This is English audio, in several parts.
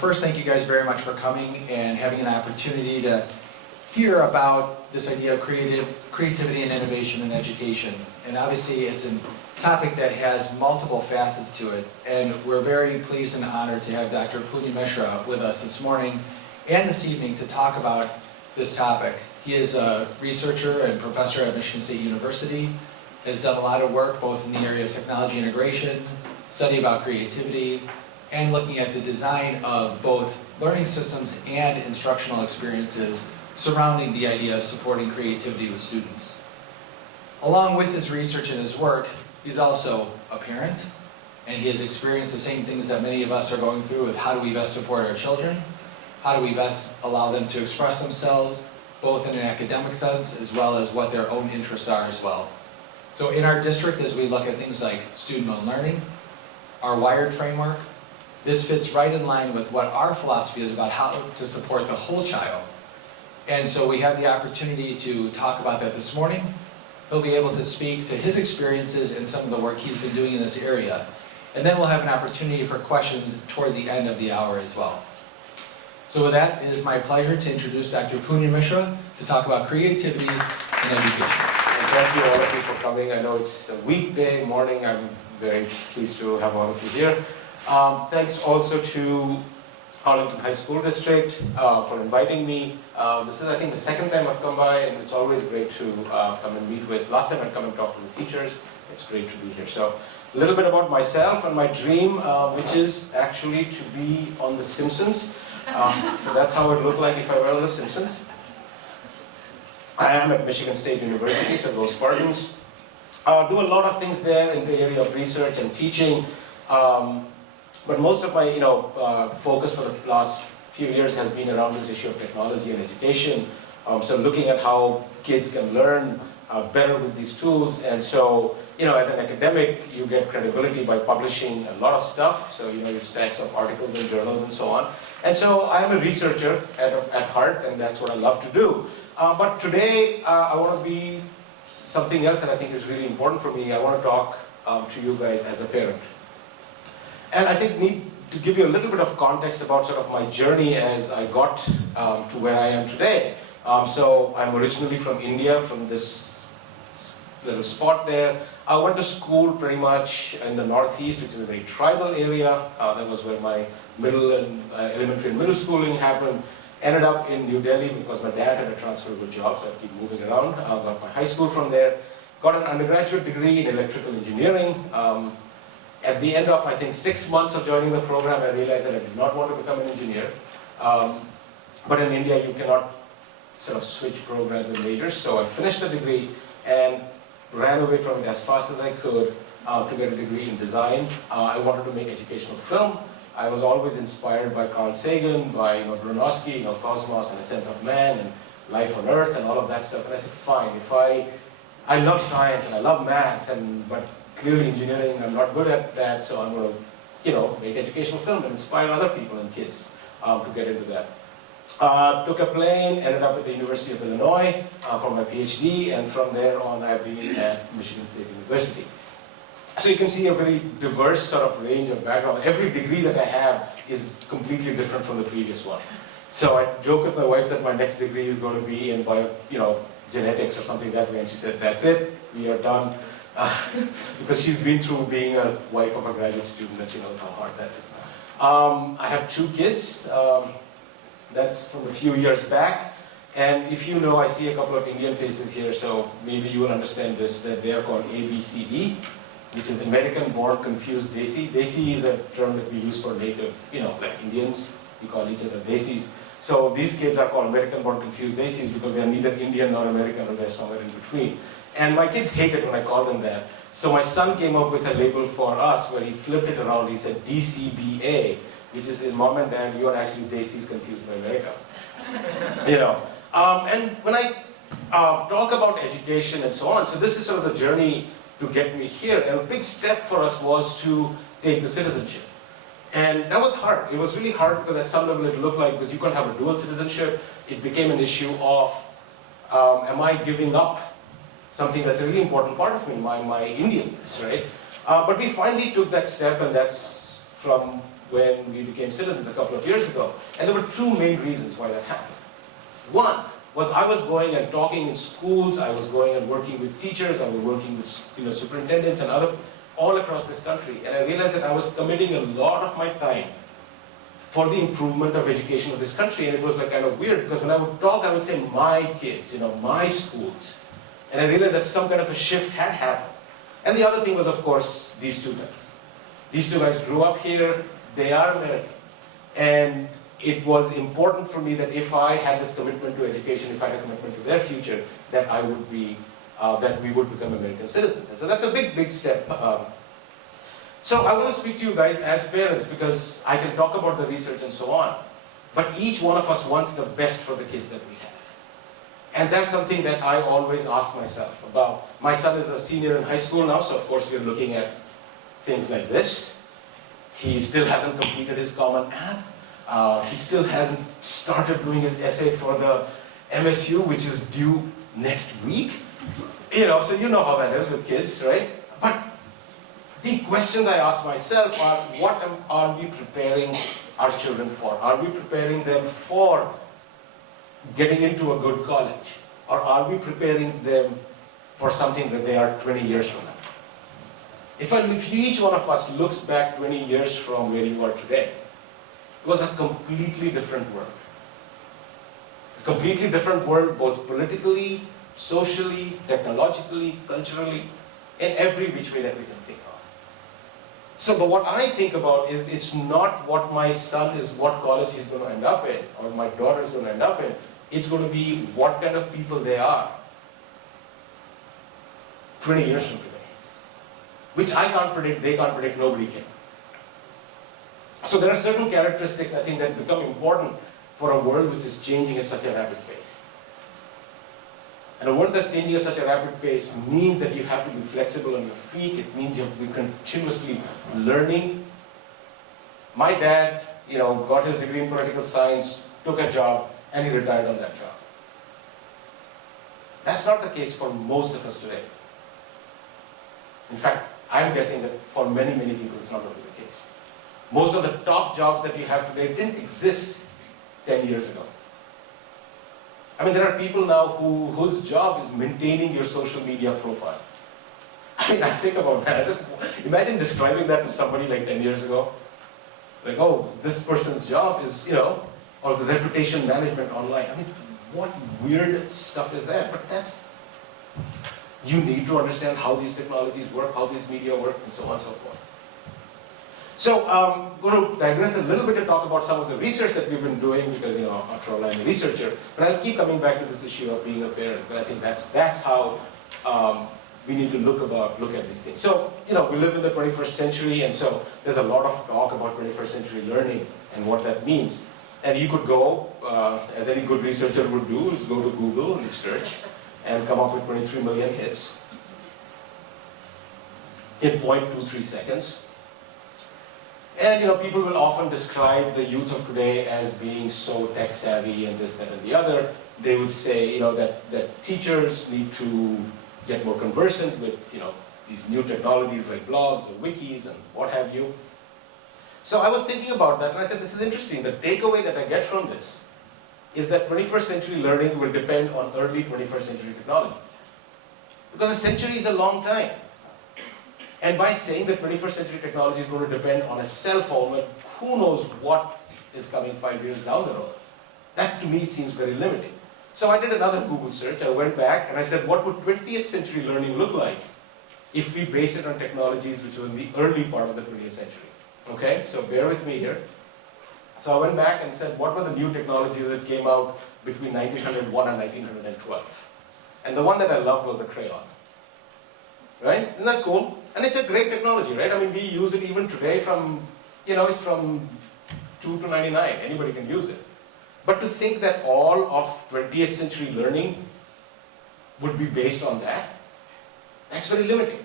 first thank you guys very much for coming and having an opportunity to hear about this idea of creativity and innovation in education. And obviously it's a topic that has multiple facets to it, and we're very pleased and honored to have Dr. Punya Mishra with us this morning and this evening to talk about this topic. He is a researcher and professor at Michigan State University, has done a lot of work both in the area of technology integration, study about creativity, and looking at the design of both learning systems and instructional experiences surrounding the idea of supporting creativity with students. Along with his research and his work, he's also a parent, and he has experienced the same things that many of us are going through with how do we best support our children, how do we best allow them to express themselves, both in an academic sense as well as what their own interests are as well. So in our district, as we look at things like student-owned learning, our wired framework, this fits right in line with what our philosophy is about how to support the whole child. And so we have the opportunity to talk about that this morning. He'll be able to speak to his experiences and some of the work he's been doing in this area. And then we'll have an opportunity for questions toward the end of the hour as well. So with that, it is my pleasure to introduce Dr. Punya Mishra to talk about creativity in education. Thank you all of you for coming. I know it's a weekday morning. I'm very pleased to have all of you here. Thanks also to Arlington High School District for inviting me. This is, I think, the second time I've come by, and it's always great to come and meet with. Last time I'd come and talk to the teachers. It's great to be here. So, a little bit about myself and my dream, which is actually to be on The Simpsons. So that's how it would look like if I were on The Simpsons. I am at Michigan State University, so go Spartans. Do a lot of things there in the area of research and teaching. But most of my focus for the last few years has been around this issue of technology and education. So looking at how kids can learn better with these tools. And so, as an academic, you get credibility by publishing a lot of stuff. So, your stacks of articles and journals and so on. And so I am a researcher at heart, and that's what I love to do. But today, I want to be something else that I think is really important for me. I want to talk to you guys as a parent. And I think need to give you a little bit of context about sort of my journey as I got to where I am today. So I'm originally from India, from this little spot there. I went to school pretty much in the Northeast, which is a very tribal area. That was where my middle and elementary and middle schooling happened. Ended up in New Delhi because my dad had a transferable job, so I keep moving around. Got my high school from there. Got an undergraduate degree in electrical engineering. At the end of, I think, 6 months of joining the program, I realized that I did not want to become an engineer. But in India, you cannot sort of switch programs and majors. So I finished the degree and ran away from it as fast as I could to get a degree in design. I wanted to make educational film. I was always inspired by Carl Sagan, by Bronowski, Cosmos and Ascent of Man and Life on Earth and all of that stuff. And I said, fine, if I love science and I love math, but clearly engineering, I'm not good at that, so I'm going to, make educational film and inspire other people and kids to get into that. Took a plane, ended up at the University of Illinois for my PhD, and from there on I've been at Michigan State University. So you can see a very diverse sort of range of background. Every degree that I have is completely different from the previous one. So I joke with my wife that my next degree is going to be in genetics or something that way, and she said, that's it, we are done. Because she's been through being a wife of a graduate student, and she knows how hard that is. I have 2 kids. That's from a few years back. And if you know, I see a couple of Indian faces here, so maybe you will understand this, that they are called ABCD, which is American Born Confused Desi. Desi is a term that we use for native, like Indians, we call each other Desis. So these kids are called American Born Confused Desis because they are neither Indian nor American, or they're somewhere in between. And my kids hate it when I call them that. So my son came up with a label for us where he flipped it around. He said DCBA, which is in Mom and Dad, you are actually Desis confused by America. And when I talk about education and so on, so this is sort of the journey to get me here. And a big step for us was to take the citizenship. And that was hard. It was really hard because at some level it looked like, because you couldn't have a dual citizenship, it became an issue of, am I giving up something that's a really important part of me, my Indianness, right? But we finally took that step, and that's from when we became citizens a couple of years ago. And there were two main reasons why that happened. One was I was going and talking in schools, I was going and working with teachers, I was working with superintendents and other, all across this country. And I realized that I was committing a lot of my time for the improvement of education of this country. And it was like kind of weird, because when I would talk, I would say my kids, my schools. And I realized that some kind of a shift had happened. And the other thing was, of course, these two guys. These two guys grew up here, they are American. And it was important for me that if I had this commitment to education, if I had a commitment to their future, that I would be, that we would become American citizens. And so that's a big, big step. So I want to speak to you guys as parents, because I can talk about the research and so on, but each one of us wants the best for the kids that we have. And that's something that I always ask myself about. My son is a senior in high school now, so of course we're looking at things like this. He still hasn't completed his Common App. He still hasn't started doing his essay for the MSU, which is due next week. So you know how that is with kids, right? But the questions I ask myself are, what are we preparing our children for? Are we preparing them for getting into a good college? Or are we preparing them for something that they are 20 years from now? If each one of us looks back 20 years from where you are today, it was a completely different world. A completely different world, both politically, socially, technologically, culturally, in every which way that we can think of. So, but what I think about is, it's not what my son is, what college he's going to end up in, or my daughter is going to end up in. It's going to be what kind of people they are 20 years from today. Which I can't predict, they can't predict, nobody can. So there are certain characteristics, I think, that become important for a world which is changing at such a rapid pace. And a world that's changing at such a rapid pace means that you have to be flexible on your feet. It means you have to be continuously learning. My dad, got his degree in political science, took a job, and he retired on that job. That's not the case for most of us today. In fact, I'm guessing that for many, many people, it's not going to be the case. Most of the top jobs that we have today didn't exist 10 years ago. I mean, there are people now whose job is maintaining your social media profile. I mean, I think about that. Imagine describing that to somebody like 10 years ago. Like, oh, this person's job is, or the reputation management online. I mean, what weird stuff is that? But you need to understand how these technologies work, how these media work, and so on and so forth. So I'm going to digress a little bit to talk about some of the research that we've been doing, because, after all, I'm a researcher. But I'll keep coming back to this issue of being a parent. But I think that's how we need to look at these things. So, we live in the 21st century, and so there's a lot of talk about 21st century learning and what that means. And you could go, as any good researcher would do, is go to Google and search, and come up with 23 million hits in 0.23 seconds. And people will often describe the youth of today as being so tech savvy and this, that, and the other. They would say, that teachers need to get more conversant with, these new technologies like blogs or wikis and what have you. So I was thinking about that, and I said, this is interesting. The takeaway that I get from this is that 21st century learning will depend on early 21st century technology. Because a century is a long time. And by saying that 21st century technology is going to depend on a cell phone, who knows what is coming 5 years down the road. That to me seems very limiting. So I did another Google search. I went back and I said, what would 20th century learning look like if we base it on technologies which were in the early part of the 20th century? Okay, so bear with me here. So I went back and said, what were the new technologies that came out between 1901 and 1912? And the one that I loved was the crayon. Right? Isn't that cool? And it's a great technology, right? I mean, we use it even today from, it's from 2 to 99. Anybody can use it. But to think that all of 20th century learning would be based on that, that's very limiting.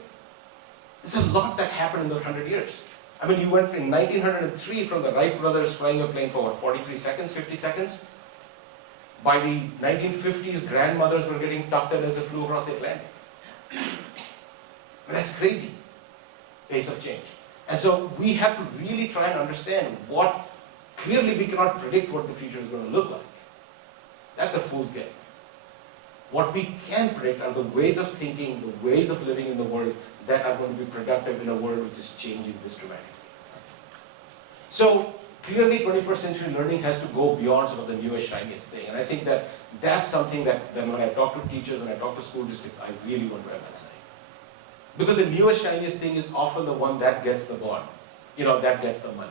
There's a lot that happened in those 100 years. I mean, you went in 1903 from the Wright brothers flying a plane for what, 43 seconds, 50 seconds? By the 1950s, grandmothers were getting tucked in as they flew across the Atlantic. But that's crazy pace of change. And so we have to really try and understand what, clearly we cannot predict what the future is going to look like. That's a fool's game. What we can predict are the ways of thinking, the ways of living in the world that are going to be productive in a world which is changing this dramatically. So clearly 21st century learning has to go beyond sort of the newest, shiniest thing. And I think that that's something that when I talk to teachers, when I talk to school districts, I really want to emphasize. Because the newest, shiniest thing is often the one that gets the bond, that gets the money.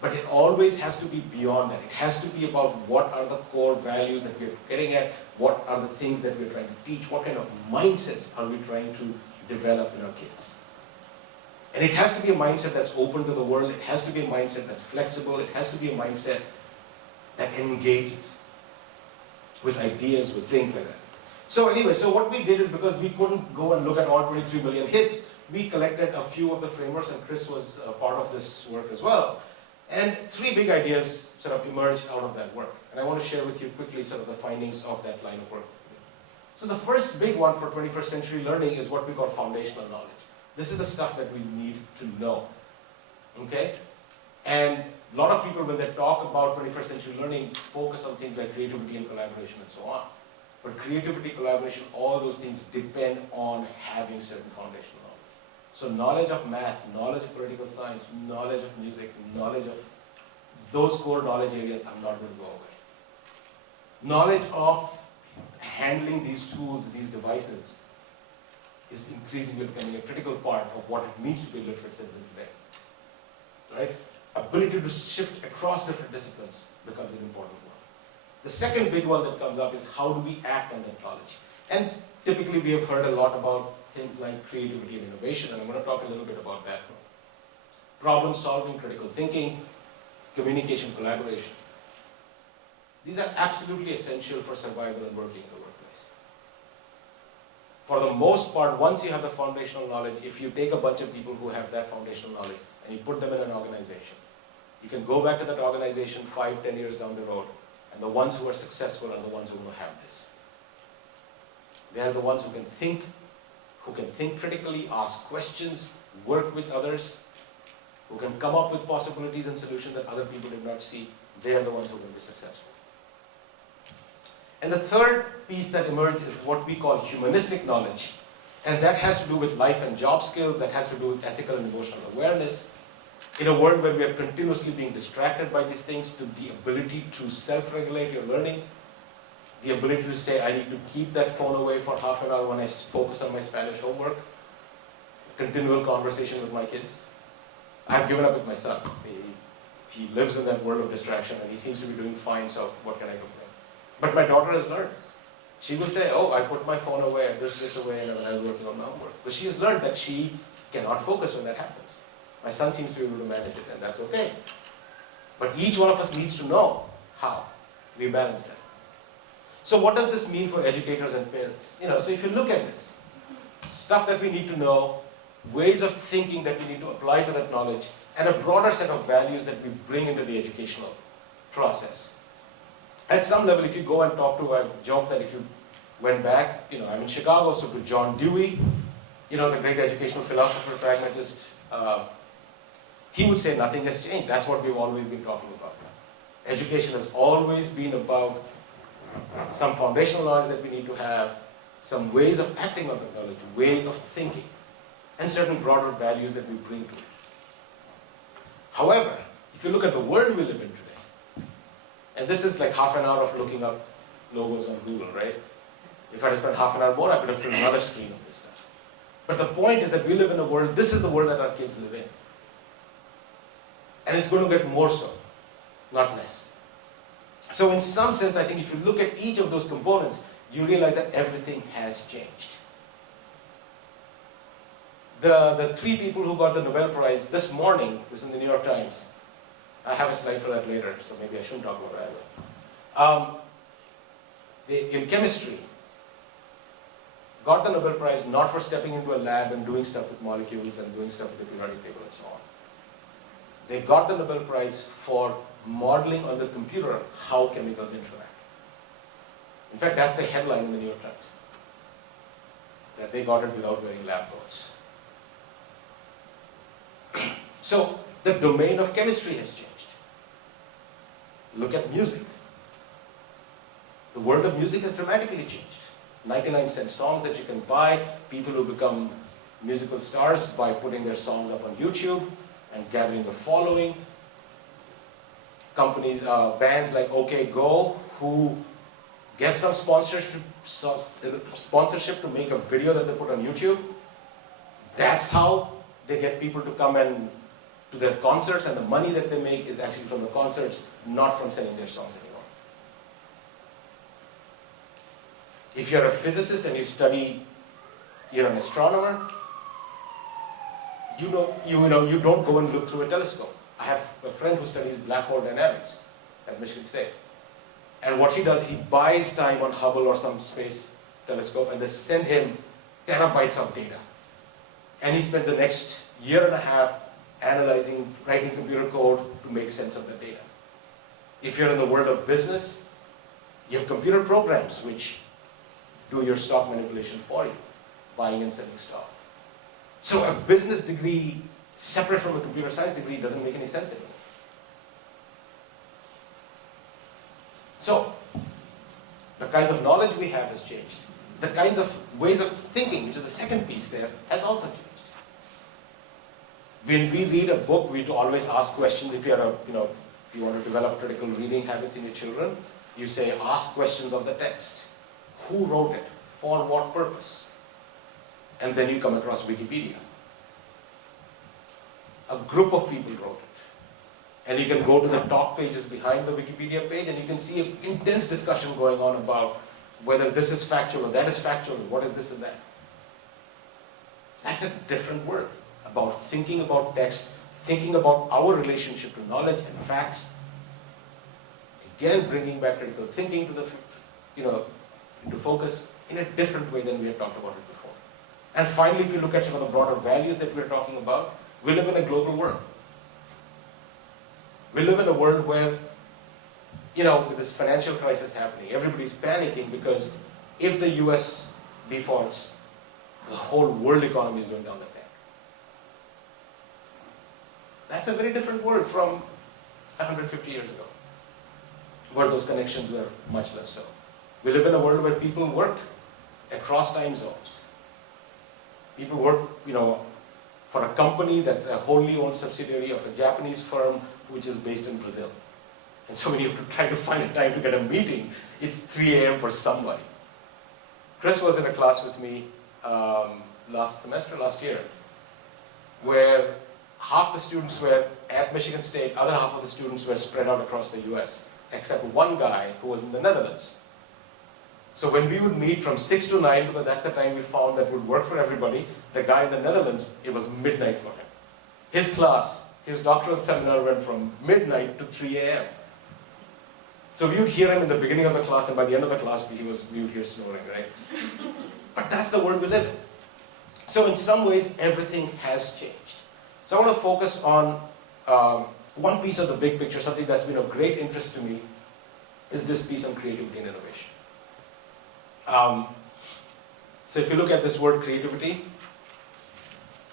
But it always has to be beyond that. It has to be about what are the core values that we're getting at, what are the things that we're trying to teach, what kind of mindsets are we trying to develop in our kids. And it has to be a mindset that's open to the world, it has to be a mindset that's flexible, it has to be a mindset that engages with ideas, with things like that. So anyway, so what we did is, because we couldn't go and look at all 23 million hits, we collected a few of the frameworks, and Chris was a part of this work as well. And 3 big ideas sort of emerged out of that work. And I want to share with you quickly sort of the findings of that line of work. So the first big one for 21st century learning is what we call foundational knowledge. This is the stuff that we need to know. Okay? And a lot of people, when they talk about 21st century learning, focus on things like creativity and collaboration and so on. But creativity, collaboration, all those things depend on having certain foundational knowledge. So knowledge of math, knowledge of political science, knowledge of music, knowledge of those core knowledge areas are not going to go away. Knowledge of handling these tools, these devices, is increasingly becoming a critical part of what it means to be a literate citizen today. Right? Ability to shift across different disciplines becomes an important one. The second big one that comes up is how do we act on that knowledge? And typically we have heard a lot about things like creativity and innovation, and I'm going to talk a little bit about that. Problem solving, critical thinking, communication, collaboration. These are absolutely essential for survival and working in the workplace. For the most part, once you have the foundational knowledge, if you take a bunch of people who have that foundational knowledge and you put them in an organization, you can go back to that organization 5, 10 years down the road, and the ones who are successful are the ones who will have this. They are the ones who can think critically, ask questions, work with others, who can come up with possibilities and solutions that other people did not see. They are the ones who will be successful. And the third piece that emerged is what we call humanistic knowledge. And that has to do with life and job skills, that has to do with ethical and emotional awareness. In a world where we are continuously being distracted by these things, to the ability to self-regulate your learning, the ability to say, I need to keep that phone away for half an hour when I focus on my Spanish homework, continual conversation with my kids. I have given up with my son. He lives in that world of distraction and he seems to be doing fine, so what can I complain? But my daughter has learned. She will say, oh, I put my phone away, I pushed this away, and I was working on my homework. But she has learned that she cannot focus when that happens. My son seems to be able to manage it, and that's okay. But each one of us needs to know how we balance that. So what does this mean for educators and parents? So if you look at this, stuff that we need to know, ways of thinking that we need to apply to that knowledge, and a broader set of values that we bring into the educational process. At some level, if you go and talk to, I've joked that if you went back, I'm in Chicago, so to John Dewey, the great educational philosopher, pragmatist, he would say nothing has changed. That's what we've always been talking about. Education has always been about some foundational knowledge that we need to have, some ways of acting on that knowledge, ways of thinking, and certain broader values that we bring to it. However, if you look at the world we live in today, and this is like half an hour of looking up logos on Google, right? If I had spent half an hour more, I could have filled another screen of this stuff. But the point is that we live in a world, this is the world that our kids live in. And it's going to get more so, not less. So in some sense, I think if you look at each of those components, you realize that everything has changed. The 3 people who got the Nobel Prize this morning, this is in the New York Times. I have a slide for that later, so maybe I shouldn't talk about it. In chemistry, got the Nobel Prize not for stepping into a lab and doing stuff with molecules and doing stuff with the periodic table and so on. They got the Nobel Prize for modeling on the computer how chemicals interact. In fact, that's the headline in the New York Times, that they got it without wearing lab coats. So the domain of chemistry has changed. Look at music. The world of music has dramatically changed. 99-cent songs that you can buy, people who become musical stars by putting their songs up on YouTube and gathering a following. Companies, bands like OK Go, who get some sponsorship to make a video that they put on YouTube. That's how they get people to come and to their concerts, and the money that they make is actually from the concerts, not from selling their songs anymore. If you're a physicist and you study, you're an astronomer, you don't go and look through a telescope. I have a friend who studies black hole dynamics at Michigan State. And what he does, he buys time on Hubble or some space telescope, and they send him terabytes of data. And he spends the next year and a half analyzing, writing computer code to make sense of the data. If you're in the world of business, you have computer programs which do your stock manipulation for you, buying and selling stock. So a business degree separate from a computer science degree doesn't make any sense anymore. So the kinds of knowledge we have has changed. The kinds of ways of thinking, which is the second piece there, has also changed. When we read a book, we always ask questions. If you want to develop critical reading habits in your children, you say, ask questions of the text. Who wrote it? For what purpose? And then you come across Wikipedia. A group of people wrote it. And you can go to the top pages behind the Wikipedia page, and you can see an intense discussion going on about whether this is factual or that is factual, what is this and that. That's a different world, about thinking about text, thinking about our relationship to knowledge and facts. Again, bringing back critical thinking to into focus in a different way than we had talked about it before. And finally, if you look at some of the broader values that we're talking about, we live in a global world. We live in a world where, with this financial crisis happening, everybody's panicking because if the US defaults, the whole world economy is going down the tank. That's a very different world from 150 years ago, where those connections were much less so. We live in a world where people work across time zones. People work, for a company that's a wholly owned subsidiary of a Japanese firm which is based in Brazil. And so when you have to try to find a time to get a meeting, it's 3 a.m. for somebody. Chris was in a class with me last year, where half the students were at Michigan State, other half of the students were spread out across the US, except one guy who was in the Netherlands. So when we would meet from 6 to 9, because that's the time we found that would work for everybody, the guy in the Netherlands, it was midnight for him. His class, his doctoral seminar went from midnight to 3 a.m. So we would hear him in the beginning of the class, and by the end of the class, we would hear snoring, right? But that's the world we live in. So in some ways, everything has changed. So I want to focus on one piece of the big picture, something that's been of great interest to me, is this piece on creativity and innovation. So if you look at this word creativity,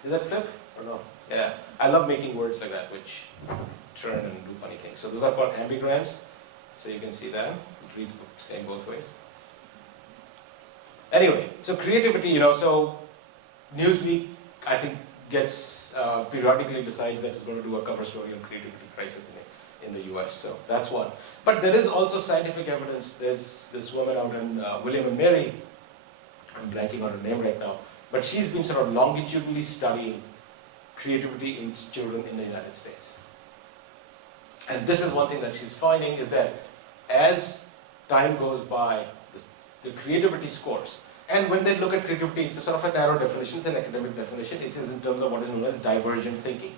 did that flip or no? Yeah, I love making words like that which turn and do funny things. So those are called ambigrams. So you can see that. It reads the same both ways. Anyway, so creativity, so Newsweek, I think, gets periodically decides that it's going to do a cover story on creativity crisis in the US. So that's one. But there is also scientific evidence. There's this woman out in William and Mary, I'm blanking on her name right now, but she's been sort of longitudinally studying creativity in children in the United States. And this is one thing that she's finding, is that as time goes by, the creativity scores, and when they look at creativity, it's a sort of a narrow definition, it's an academic definition, it is in terms of what is known as divergent thinking.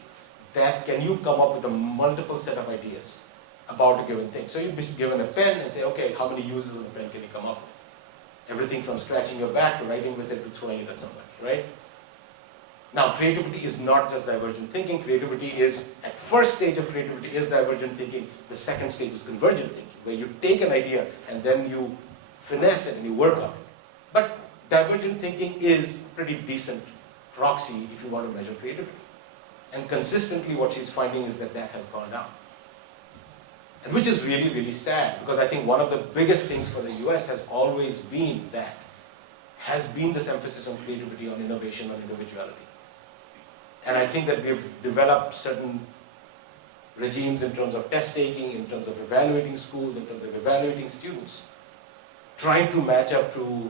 That can you come up with a multiple set of ideas about a given thing. So you'd be given a pen and say, okay, how many uses of the pen can you come up with? Everything from scratching your back to writing with it to throwing it at somebody, right? Now, creativity is not just divergent thinking. Creativity is, at first stage of creativity is divergent thinking. The second stage is convergent thinking, where you take an idea and then you finesse it and you work on it. But divergent thinking is a pretty decent proxy if you want to measure creativity. And consistently what she's finding is that that has gone down. And which is really, really sad, because I think one of the biggest things for the US has always been this emphasis on creativity, on innovation, on individuality. And I think that we've developed certain regimes in terms of test taking, in terms of evaluating schools, in terms of evaluating students, trying to match up to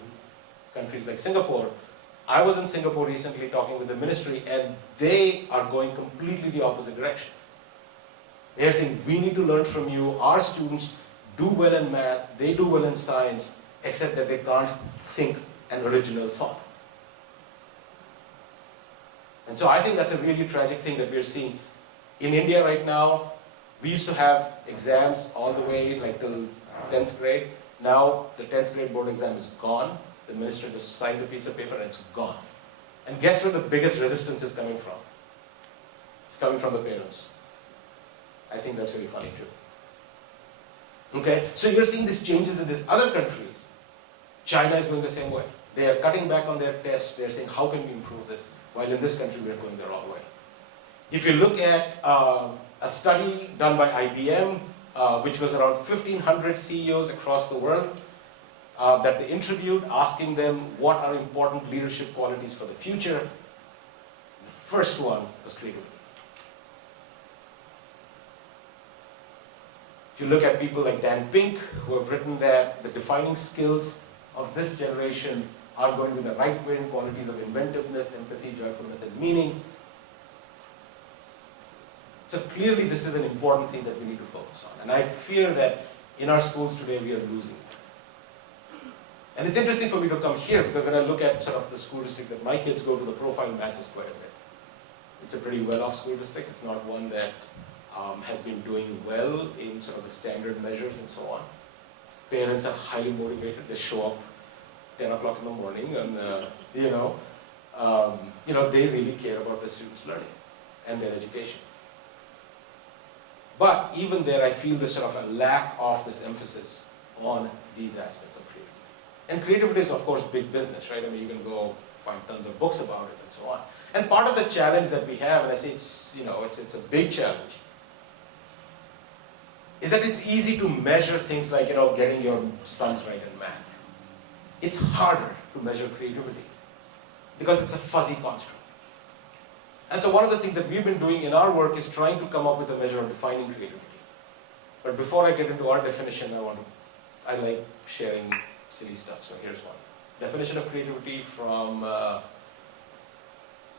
countries like Singapore. I was in Singapore recently talking with the ministry, and they are going completely the opposite direction. They are saying, we need to learn from you. Our students do well in math, they do well in science, except that they can't think an original thought. And so I think that's a really tragic thing that we're seeing. In India right now, we used to have exams all the way like till 10th grade. Now the 10th grade board exam is gone. The minister just signed a piece of paper and it's gone. And guess where the biggest resistance is coming from? It's coming from the parents. I think that's very funny too. Okay, so you're seeing these changes in these other countries. China is going the same way. They are cutting back on their tests. They're saying, how can we improve this? While in this country, we're going the wrong way. If you look at a study done by IBM, which was around 1,500 CEOs across the world, that they interviewed, asking them what are important leadership qualities for the future, the first one was creativity. If you look at people like Dan Pink, who have written that the defining skills of this generation are going with the right brain qualities of inventiveness, empathy, joyfulness, and meaning. So clearly this is an important thing that we need to focus on. And I fear that in our schools today we are losing it. And it's interesting for me to come here because when I look at sort of the school district that my kids go to, the profile matches quite a bit. It's a pretty well-off school district. It's not one that has been doing well in sort of the standard measures and so on. Parents are highly motivated. They show up 10 o'clock in the morning and, they really care about the students' learning and their education. But even there, I feel this sort of a lack of this emphasis on these aspects of creativity. And creativity is, of course, big business, right? I mean, you can go find tons of books about it and so on. And part of the challenge that we have, and I say it's a big challenge, is that it's easy to measure things like, getting your sons right in math. It's harder to measure creativity because it's a fuzzy construct. And so one of the things that we've been doing in our work is trying to come up with a measure of defining creativity. But before I get into our definition, I like sharing silly stuff, so here's one. Definition of creativity from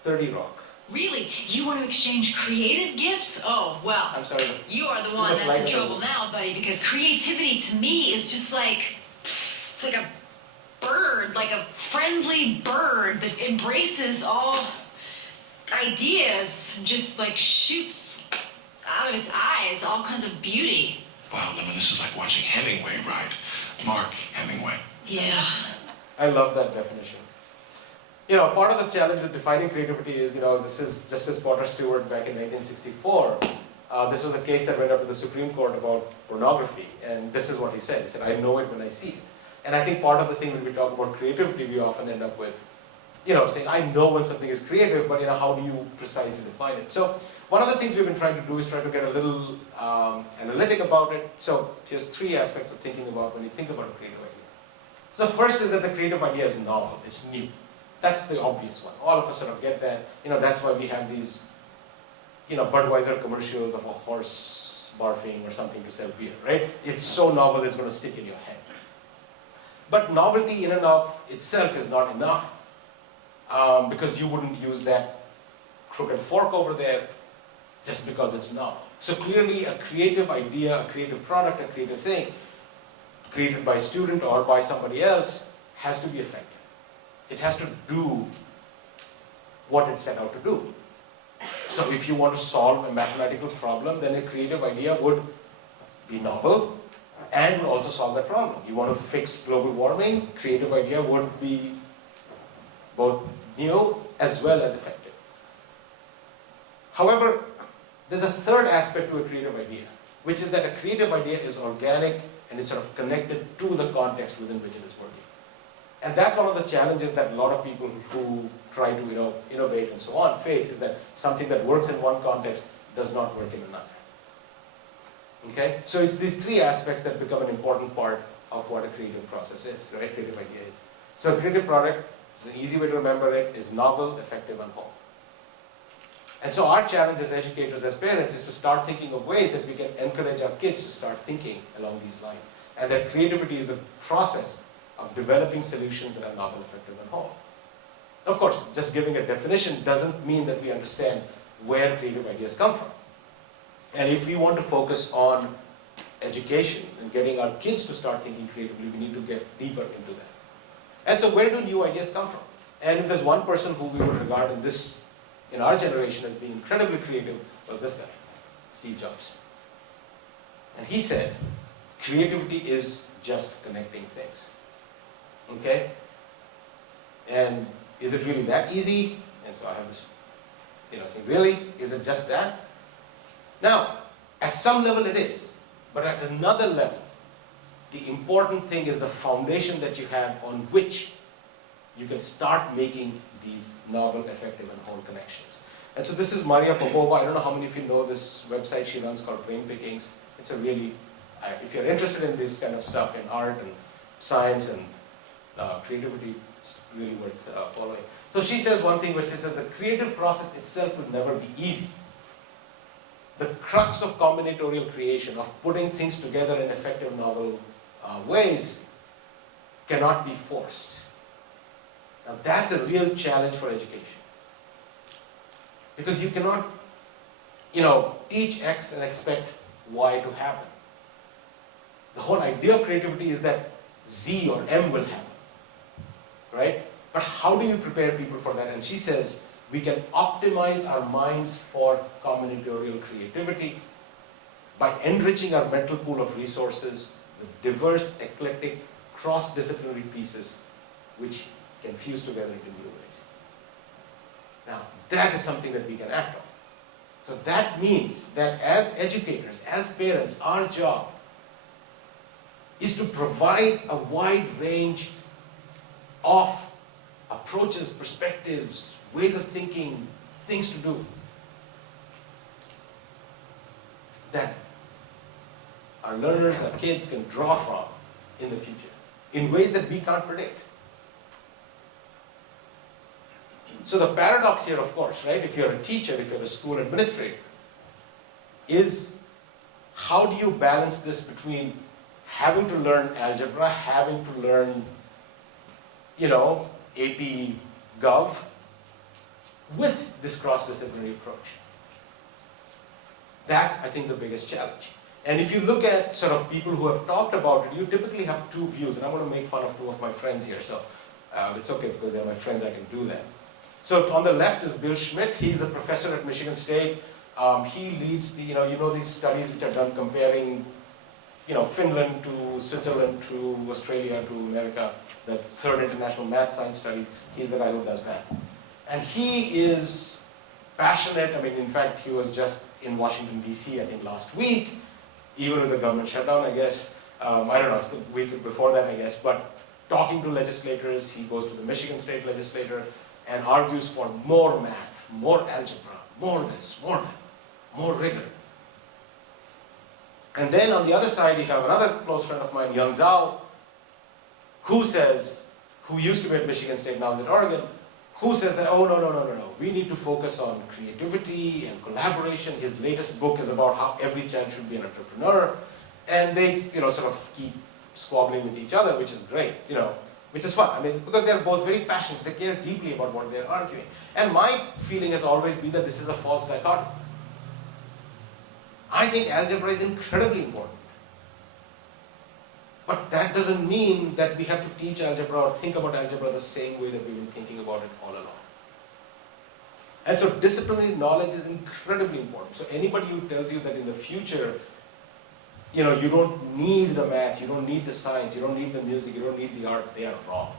30 Rock. Really? You want to exchange creative gifts? Oh, well. I'm sorry. You are the one that's in trouble now, buddy, because creativity to me is just like, it's like a bird, like a friendly bird that embraces all ideas, just like shoots out of its eyes all kinds of beauty. Wow, Lemon, this is like watching Hemingway, right? Mark Hemingway. Yeah. I love that definition. Part of the challenge with defining creativity is, this is Justice Potter Stewart back in 1964. This was a case that went up to the Supreme Court about pornography, and this is what he said. He said, I know it when I see it. And I think part of the thing when we talk about creativity, we often end up with, saying, I know when something is creative, but how do you precisely define it? So one of the things we've been trying to do is try to get a little analytic about it. So here's 3 aspects of thinking about when you think about a creative idea. So first is that the creative idea is novel, it's new. That's the obvious one. All of us sort of get that. That's why we have these, Budweiser commercials of a horse barfing or something to sell beer, right? It's so novel, it's going to stick in your head. But novelty in and of itself is not enough because you wouldn't use that crooked fork over there just because it's novel. So clearly a creative idea, a creative product, a creative thing created by a student or by somebody else has to be effective. It has to do what it set out to do. So if you want to solve a mathematical problem, then a creative idea would be novel and would also solve that problem. You want to fix global warming, creative idea would be both new as well as effective. However, there's a third aspect to a creative idea, which is that a creative idea is organic and it's sort of connected to the context within which it is working. And that's one of the challenges that a lot of people who try to innovate and so on face, is that something that works in one context does not work in another. Okay? So it's these three aspects that become an important part of what a creative process is, right? Creative idea is. So a creative product, it's an easy way to remember it, is novel, effective, and whole. And so our challenge as educators, as parents, is to start thinking of ways that we can encourage our kids to start thinking along these lines. And that creativity is a process of developing solutions that are novel, effective, and whole. Of course, just giving a definition doesn't mean that we understand where creative ideas come from. And if we want to focus on education and getting our kids to start thinking creatively, we need to get deeper into that. And so where do new ideas come from? And if there's one person who we would regard in our generation as being incredibly creative, was this guy, Steve Jobs. And he said, creativity is just connecting things. Okay? And is it really that easy? And so I have this, saying, really? Is it just that? Now, at some level it is. But at another level, the important thing is the foundation that you have on which you can start making these novel, effective, and whole connections. And so this is Maria Popova. I don't know how many of you know this website she runs called Brain Pickings. It's a really, if you're interested in this kind of stuff, in art and science and creativity, it's really worth following. So she says one thing where she says the creative process itself will never be easy. The crux of combinatorial creation, of putting things together in effective, novel ways, cannot be forced. Now that's a real challenge for education. Because you cannot, teach X and expect Y to happen. The whole idea of creativity is that Z or M will happen, right? But how do you prepare people for that? And she says, we can optimize our minds for combinatorial creativity by enriching our mental pool of resources with diverse, eclectic, cross-disciplinary pieces which can fuse together into new ways. Now, that is something that we can act on. So that means that as educators, as parents, our job is to provide a wide range of approaches, perspectives, ways of thinking, things to do that our learners, our kids can draw from in the future in ways that we can't predict. So the paradox here, of course, right, if you're a teacher, if you're a school administrator, is how do you balance this between having to learn algebra, having to learn, AP Gov, with this cross-disciplinary approach? That's, I think, the biggest challenge. And if you look at sort of people who have talked about it, you typically have two views, and I'm going to make fun of two of my friends here, so it's okay because they're my friends, I can do that. So on the left is Bill Schmidt. He's a professor at Michigan State. He leads the, these studies which are done comparing, Finland to Switzerland to Australia to America, the third international math science studies. He's the guy who does that. And he is passionate. I mean, in fact, he was just in Washington, D.C., I think last week, even with the government shutdown, I guess. I don't know, the week before that, I guess. But talking to legislators, he goes to the Michigan State legislator and argues for more math, more algebra, more this, more that, more rigor. And then on the other side, you have another close friend of mine, Young Zhao, who used to be at Michigan State, now is at Oregon, who says that, oh, no, we need to focus on creativity and collaboration. His latest book is about how every child should be an entrepreneur. And they, sort of keep squabbling with each other, which is great, which is fun. I mean, because they're both very passionate, they care deeply about what they're arguing. And my feeling has always been that this is a false dichotomy. I think algebra is incredibly important. But that doesn't mean that we have to teach algebra or think about algebra the same way that we've been thinking about it all along. And so disciplinary knowledge is incredibly important. So anybody who tells you that in the future, you don't need the math, you don't need the science, you don't need the music, you don't need the art, they are wrong.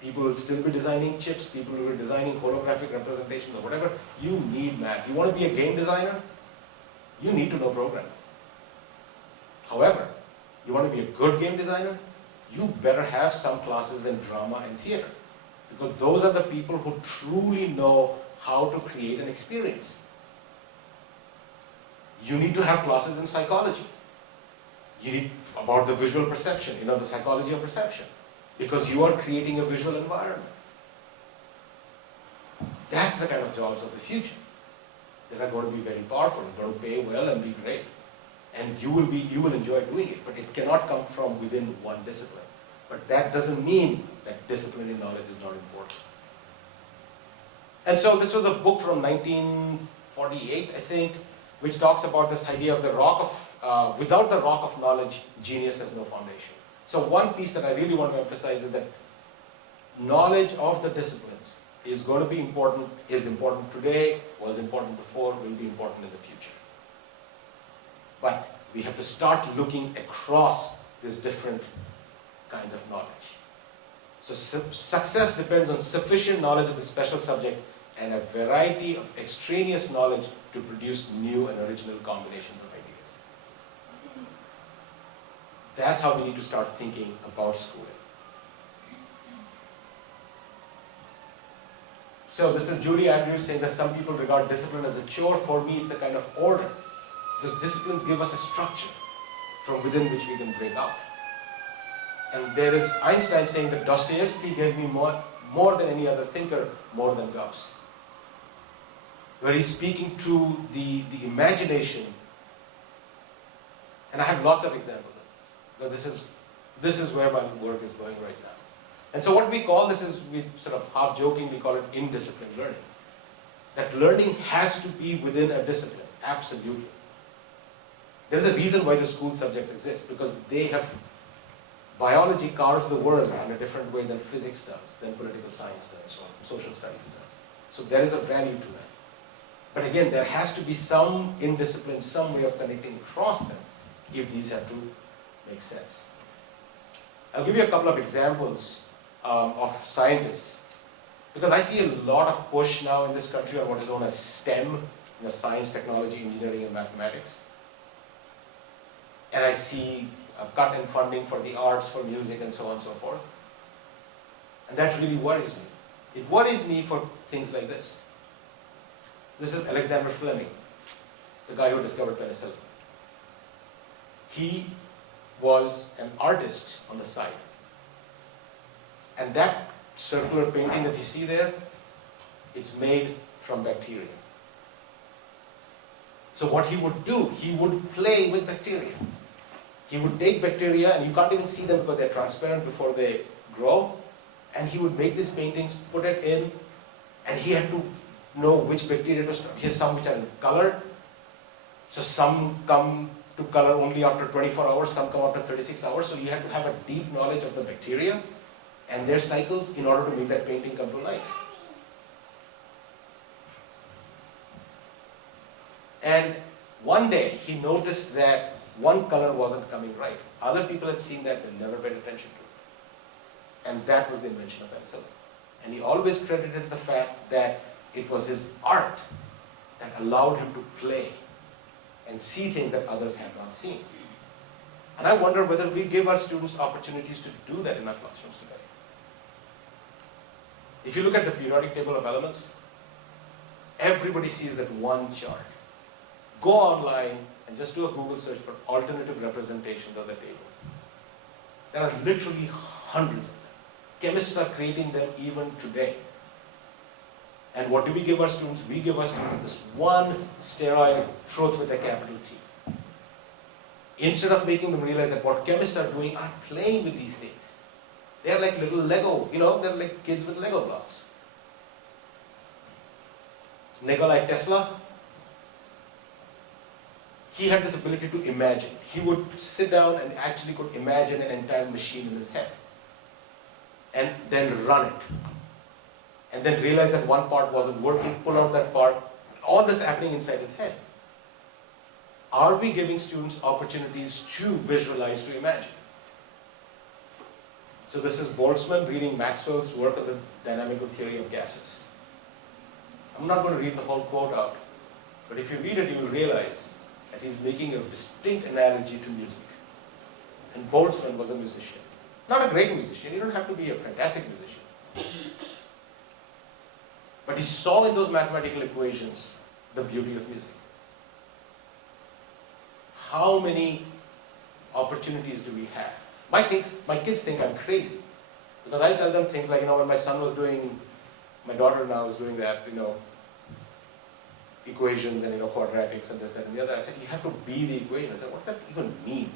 People will still be designing chips, people will be designing holographic representations or whatever. You need math. You want to be a game designer? You need to know programming. However, you want to be a good game designer? you better have some classes in drama and theater. Because those are the people who truly know how to create an experience. You need to have classes in psychology. You need about the visual perception, the psychology of perception. Because you are creating a visual environment. That's the kind of jobs of the future that are going to be very powerful, going to pay well and be great. And you will enjoy doing it, but it cannot come from within one discipline. But that doesn't mean that disciplinary knowledge is not important. And so this was a book from 1948, I think, which talks about this idea of the rock of, without the rock of knowledge, genius has no foundation. So one piece that I really want to emphasize is that knowledge of the disciplines is going to be important, is important today, was important before, will be important in the future. But we have to start looking across these different kinds of knowledge. So success depends on sufficient knowledge of the special subject and a variety of extraneous knowledge to produce new and original combinations of ideas. That's how we need to start thinking about schooling. So this is Judy Andrews saying that some people regard discipline as a chore. For me, it's a kind of order. Because disciplines give us a structure from within which we can break out. And there is Einstein saying that Dostoevsky gave me more than any other thinker, more than Gauss. Where he's speaking to the imagination. And I have lots of examples of this. But this is where my work is going right now. And so what we call this is, we sort of half joking, we call it indisciplined learning. That learning has to be within a discipline, absolutely. There's a reason why the school subjects exist, because they have, biology carves the world in a different way than physics does, than political science does, or social studies does. So there is a value to that. But again, there has to be some indiscipline, some way of connecting across them, if these have to make sense. I'll give you a couple of examples of scientists, because I see a lot of push now in this country on what is known as STEM, science, technology, engineering, and mathematics. And I see a cut in funding for the arts, for music, and so on and so forth. And that really worries me. It worries me for things like this. This is Alexander Fleming, the guy who discovered penicillin. He was an artist on the side. And that circular painting that you see there, it's made from bacteria. So what he would do, he would play with bacteria. He would take bacteria, and you can't even see them because they're transparent before they grow, and he would make these paintings, put it in, and he had to know which bacteria to start. Here's some which are in color, so some come to color only after 24 hours, some come after 36 hours, so you have to have a deep knowledge of the bacteria and their cycles in order to make that painting come to life. And one day he noticed that one color wasn't coming right. Other people had seen that, they never paid attention to it. And that was the invention of penicillin. And he always credited the fact that it was his art that allowed him to play and see things that others have not seen. And I wonder whether we give our students opportunities to do that in our classrooms today. If you look at the periodic table of elements, everybody sees that one chart. Go online and just do a Google search for alternative representations of the table. There are literally hundreds of them. Chemists are creating them even today. And what do we give our students? We give our students this one sterile truth with a capital T. Instead of making them realize that what chemists are doing are playing with these things. They're like little Lego, they're like kids with Lego blocks. Nikola Tesla, he had this ability to imagine. He would sit down and actually could imagine an entire machine in his head. And then run it. And then realize that one part wasn't working, pull out that part. All this happening inside his head. Are we giving students opportunities to visualize, to imagine? So this is Boltzmann reading Maxwell's work on the dynamical theory of gases. I'm not going to read the whole quote out, but if you read it, you will realize that he's making a distinct analogy to music. And Boltzmann was a musician. Not a great musician, you don't have to be a fantastic musician. But he saw in those mathematical equations the beauty of music. How many opportunities do we have? My kids think I'm crazy. Because I tell them things like, when my son was doing, my daughter now is doing that, equations and, quadratics and this, that, and the other. I said, you have to be the equation. I said, what does that even mean?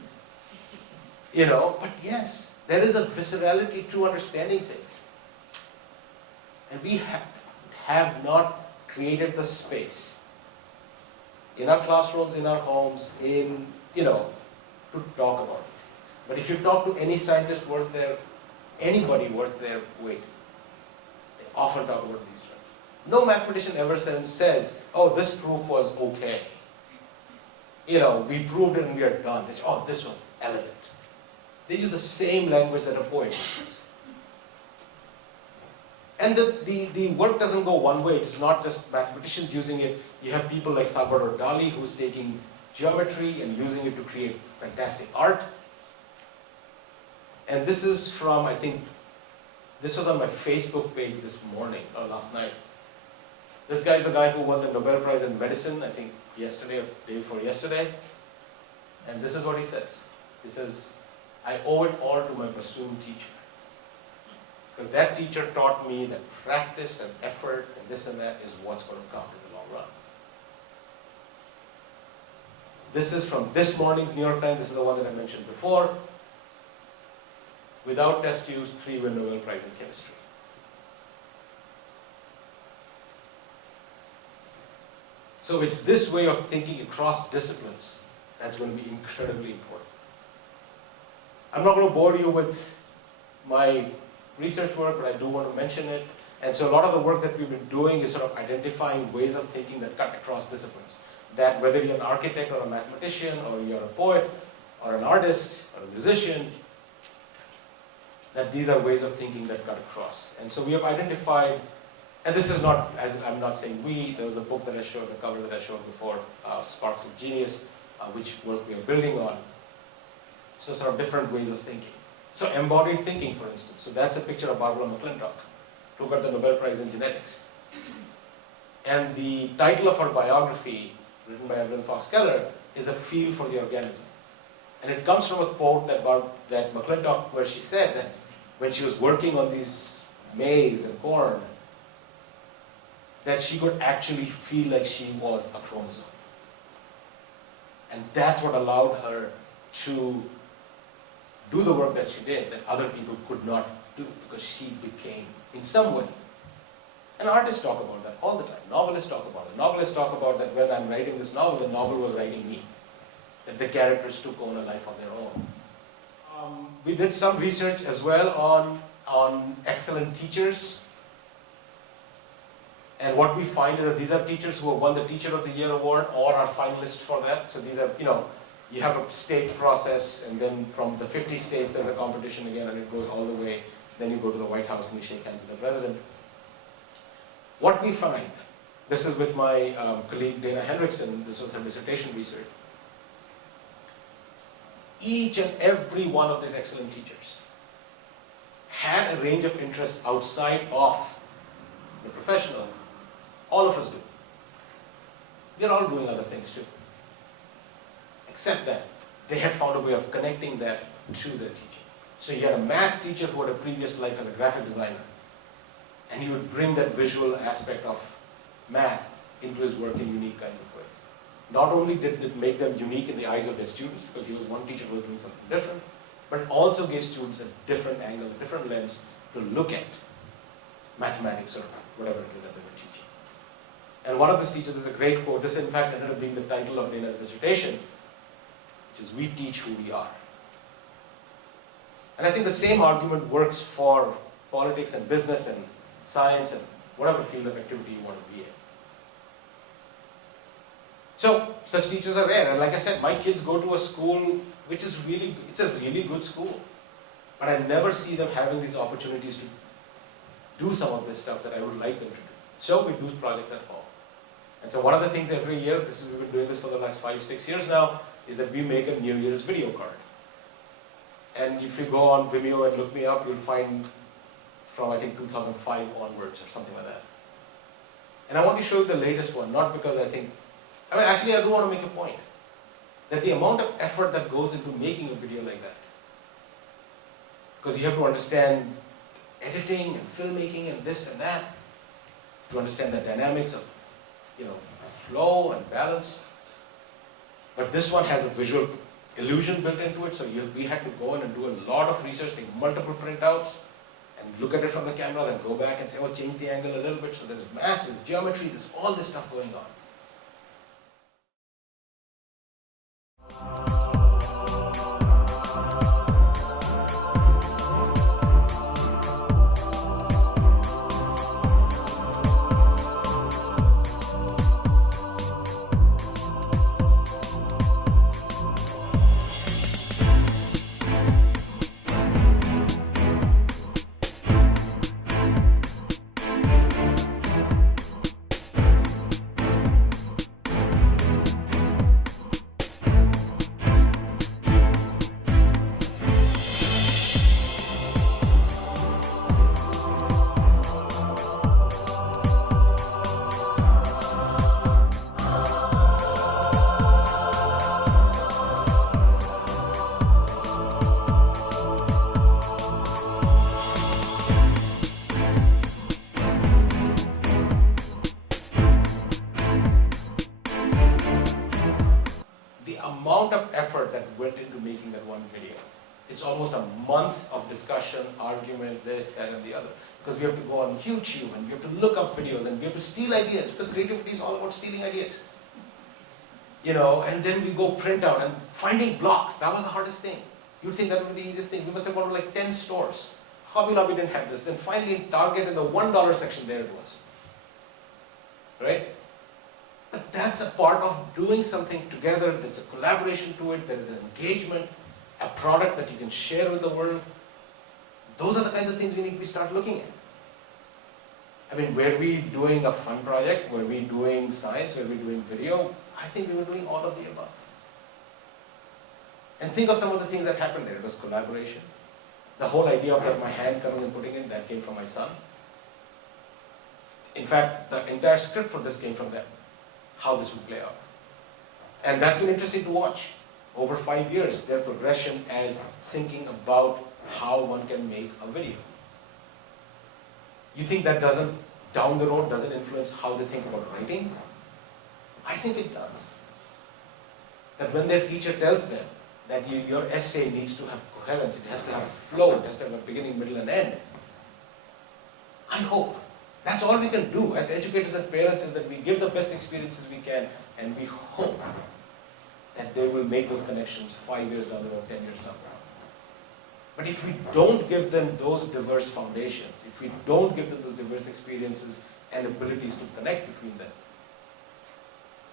But yes, there is a viscerality to understanding things. And we have not created the space in our classrooms, in our homes, to talk about these things. But if you talk to any scientist anybody worth their weight, they often talk about these terms. No mathematician ever says, oh, this proof was okay. We proved it and we are done. They say, oh, this was elegant. They use the same language that a poet uses. And the work doesn't go one way. It's not just mathematicians using it. You have people like Salvador Dali who's taking geometry and using it to create fantastic art. And this is from, I think, this was on my Facebook page this morning, or last night. This guy is the guy who won the Nobel Prize in Medicine, I think yesterday or day before yesterday. And this is what he says. He says, I owe it all to my bassoon teacher. Because that teacher taught me that practice and effort and this and that is what's going to count in the long run. This is from this morning's New York Times. This is the one that I mentioned before. Without test tubes, 3 win Nobel Prize in chemistry. So it's this way of thinking across disciplines that's going to be incredibly important. I'm not going to bore you with my research work, but I do want to mention it. And so a lot of the work that we've been doing is sort of identifying ways of thinking that cut across disciplines. That whether you're an architect or a mathematician, or you're a poet, or an artist, or a musician, that these are ways of thinking that cut across. And so we have identified, and this is not, as I'm not saying we, there was a book that I showed, a cover that I showed before, Sparks of Genius, which work we are building on. So sort of different ways of thinking. So embodied thinking, for instance. So that's a picture of Barbara McClintock, who got the Nobel Prize in genetics. And the title of her biography, written by Evelyn Fox Keller, is A Feel for the Organism. And it comes from a quote that McClintock, where she said that when she was working on these maize and corn, that she could actually feel like she was a chromosome. And that's what allowed her to do the work that she did, that other people could not do, because she became, in some way. And artists talk about that all the time. Novelists talk about it. Novelists talk about that when I'm writing this novel, the novel was writing me. That the characters took on a life of their own. We did some research as well on excellent teachers. And what we find is that these are teachers who have won the Teacher of the Year award or are finalists for that. So these are, you have a state process, and then from the 50 states there's a competition again, and it goes all the way. Then you go to the White House and you shake hands with the president. What we find, this is with my colleague Dana Hendrickson, this was her dissertation research. Each and every one of these excellent teachers had a range of interests outside of the professional. All of us do. We're all doing other things too. Except that they had found a way of connecting that to their teaching. So you had a math teacher who had a previous life as a graphic designer. And he would bring that visual aspect of math into his work in unique kinds of ways. Not only did it make them unique in the eyes of their students, because he was one teacher who was doing something different, but it also gave students a different angle, a different lens to look at mathematics or whatever it is that they were teaching. And one of these teachers, this is a great quote, this in fact ended up being the title of Dana's dissertation, which is, "We teach who we are." And I think the same argument works for politics and business and science and whatever field of activity you want to be in. So, such teachers are rare. And like I said, my kids go to a school which is really, it's a really good school. But I never see them having these opportunities to do some of this stuff that I would like them to do. So we do projects at home. And so one of the things every year, we've been doing this for the last 5-6 years now, is that we make a New Year's video card. And if you go on Vimeo and look me up, you'll find from I think 2005 onwards or something like that. And I want to show you the latest one, not because actually I do want to make a point. That the amount of effort that goes into making a video like that, because you have to understand editing and filmmaking and this and that, to understand the dynamics of, flow and balance. But this one has a visual illusion built into it, so we had to go in and do a lot of research, take multiple printouts, and look at it from the camera, then go back and say, oh, change the angle a little bit. So there's math, there's geometry, there's all this stuff going on. It's almost a month of discussion, argument, this, that, and the other. Because we have to go on YouTube, and we have to look up videos, and we have to steal ideas, because creativity is all about stealing ideas. And then we go print out, and finding blocks, that was the hardest thing. You'd think that would be the easiest thing. We must have gone to like 10 stores. Hobby Lobby didn't have this. Then finally in Target, in the $1 section, there it was. Right? But that's a part of doing something together. There's a collaboration to it, there is an engagement, a product that you can share with the world. Those are the kinds of things we need to start looking at. Were we doing a fun project? Were we doing science? Were we doing video? I think we were doing all of the above. And think of some of the things that happened there. It was collaboration. The whole idea of my hand coming and putting in, that came from my son. In fact, the entire script for this came from them, how this would play out. And that's been interesting to watch. Over 5 years, their progression as thinking about how one can make a video. You think that down the road, doesn't influence how they think about writing? I think it does. That when their teacher tells them that your essay needs to have coherence, it has to have flow, it has to have a beginning, middle, and end. I hope. That's all we can do as educators and parents, is that we give the best experiences we can, and we hope that they will make those connections 5 years down the road, 10 years down the road. But if we don't give them those diverse foundations, if we don't give them those diverse experiences and abilities to connect between them,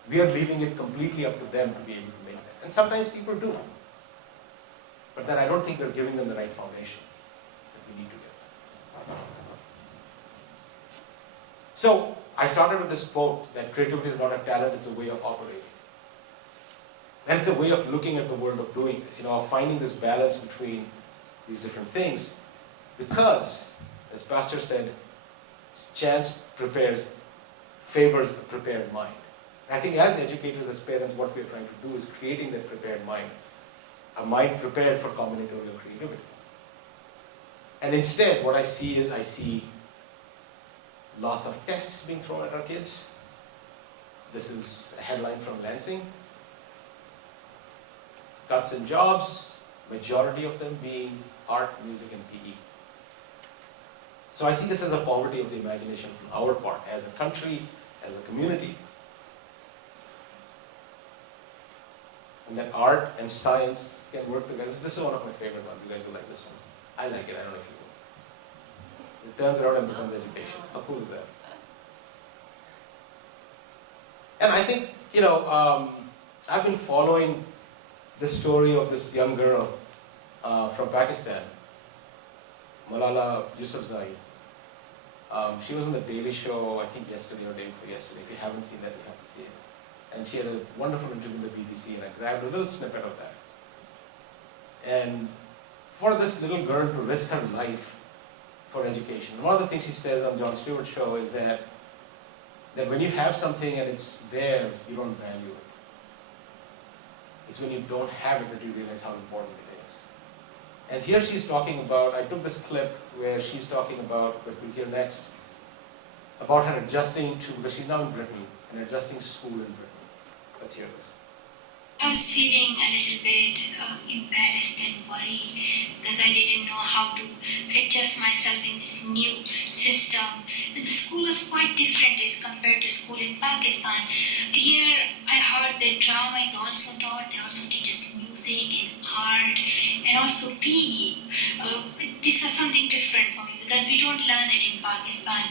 we are leaving it completely up to them to be able to make that. And sometimes people do. But then I don't think we're giving them the right foundation that we need to give them. So I started with this quote that creativity is not a talent, it's a way of operating. And it's a way of looking at the world, of doing this, of finding this balance between these different things. Because, as Pastor said, chance favors a prepared mind. I think as educators, as parents, what we're trying to do is creating that prepared mind. A mind prepared for combinatorial creativity. And instead, what I see lots of tests being thrown at our kids. This is a headline from Lansing. Cuts in jobs, majority of them being art, music, and PE. So I see this as a poverty of the imagination from our part, as a country, as a community. And that art and science can work together. This is one of my favorite ones. You guys will like this one. I like it, I don't know if you will. It turns around and becomes education. How cool is that? And I think, I've been following the story of this young girl from Pakistan, Malala Yousafzai. She was on the Daily Show, I think yesterday or day before yesterday. If you haven't seen that, you have to see it. And she had a wonderful interview with the BBC, and I grabbed a little snippet of that. And for this little girl to risk her life for education. One of the things she says on Jon Stewart's show is that when you have something and it's there, you don't value it. It's when you don't have it that you realize how important it is. And here she's talking about, I took this clip where she's talking about, what we'll hear next, about her adjusting to, because she's now in Britain, and adjusting to school in Britain. Let's hear this. I was feeling a little bit embarrassed and worried because I didn't know how to adjust myself in this new system. The school was quite different as compared to school in Pakistan. Here I heard that drama is also taught. They also teach us music and art and also PE. This was something different for me because we don't learn it in Pakistan.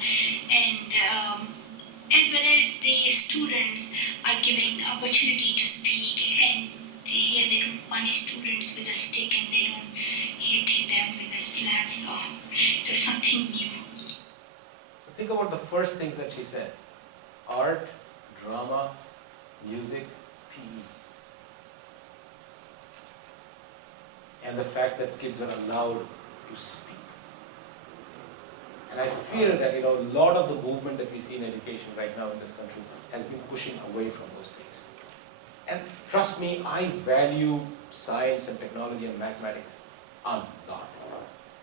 And as well as the students are given opportunity to speak, and here they don't punish students with a stick and they don't hit them with a slap, so it was something new. So think about the first things that she said. Art, drama, music, PE. And the fact that kids are allowed to speak. And I fear that a lot of the movement that we see in education right now in this country has been pushing away from those things. And trust me, I value science and technology and mathematics a lot.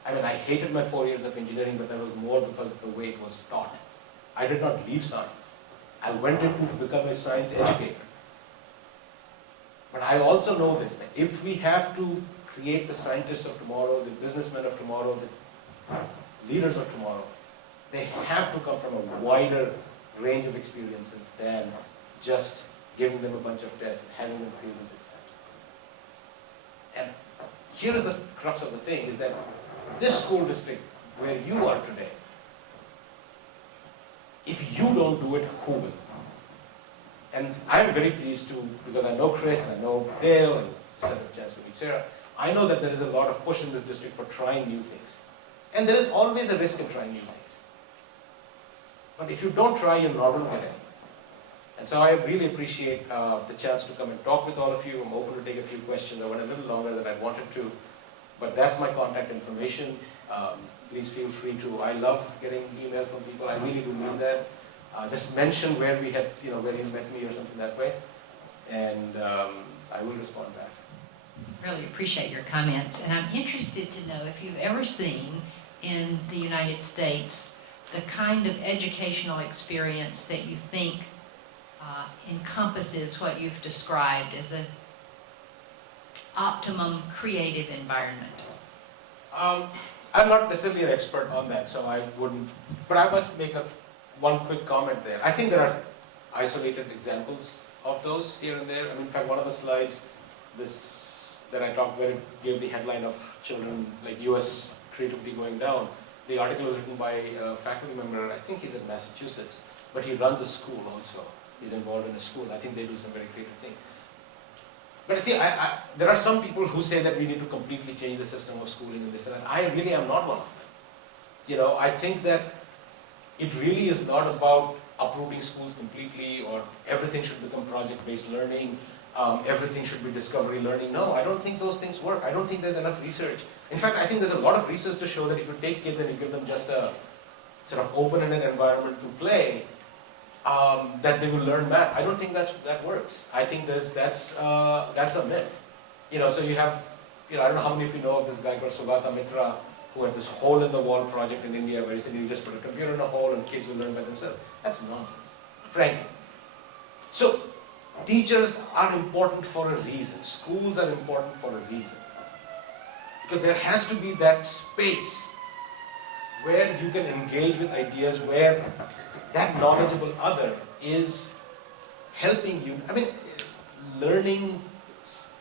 I mean, I hated my 4 years of engineering, but that was more because of the way it was taught. I did not leave science. I went in to become a science educator. But I also know this, that if we have to create the scientists of tomorrow, the businessmen of tomorrow, the leaders of tomorrow, they have to come from a wider range of experiences than just giving them a bunch of tests and having them create these exams. And here is the crux of the thing, is that this school district where you are today, if you don't do it, who will? And I'm very pleased to, because I know Chris and I know Dale and just had a chance to meet Sarah, I know that there is a lot of push in this district for trying new things. And there is always a risk in trying new things. But if you don't try, you're not going to get any. And so I really appreciate the chance to come and talk with all of you. I'm open to take a few questions. I went a little longer than I wanted to, but that's my contact information. Please feel free to. I love getting email from people. I really do mean that. Just mention where we had, where you met me or something that way, and I will respond back. Really appreciate your comments, and I'm interested to know if you've ever seen in the United States the kind of educational experience that you think encompasses what you've described as an optimum creative environment. I'm not necessarily an expert on that, so I wouldn't, but I must make one quick comment there. I think there are isolated examples of those here and there. I mean, in fact, one of the slides, that I talked where it gave the headline of children, like US creativity going down. The article was written by a faculty member, I think he's in Massachusetts, but he runs a school also. He's involved in a school. I think they do some very creative things. But see, there are some people who say that we need to completely change the system of schooling and this and that. I really am not one of them. I think that it really is not about uprooting schools completely or everything should become project-based learning. Everything should be discovery learning. No, I don't think those things work. I don't think there's enough research. In fact, I think there's a lot of research to show that if you take kids and you give them just a sort of open-ended environment to play, that they will learn math. I don't think that works. I think that's a myth. So you have, I don't know how many of you know of this guy called Subhata Mitra, who had this hole-in-the-wall project in India where he said you just put a computer in a hole and kids will learn by themselves. That's nonsense, frankly. So teachers are important for a reason. Schools are important for a reason. Because there has to be that space where you can engage with ideas, where that knowledgeable other is helping you. I mean, learning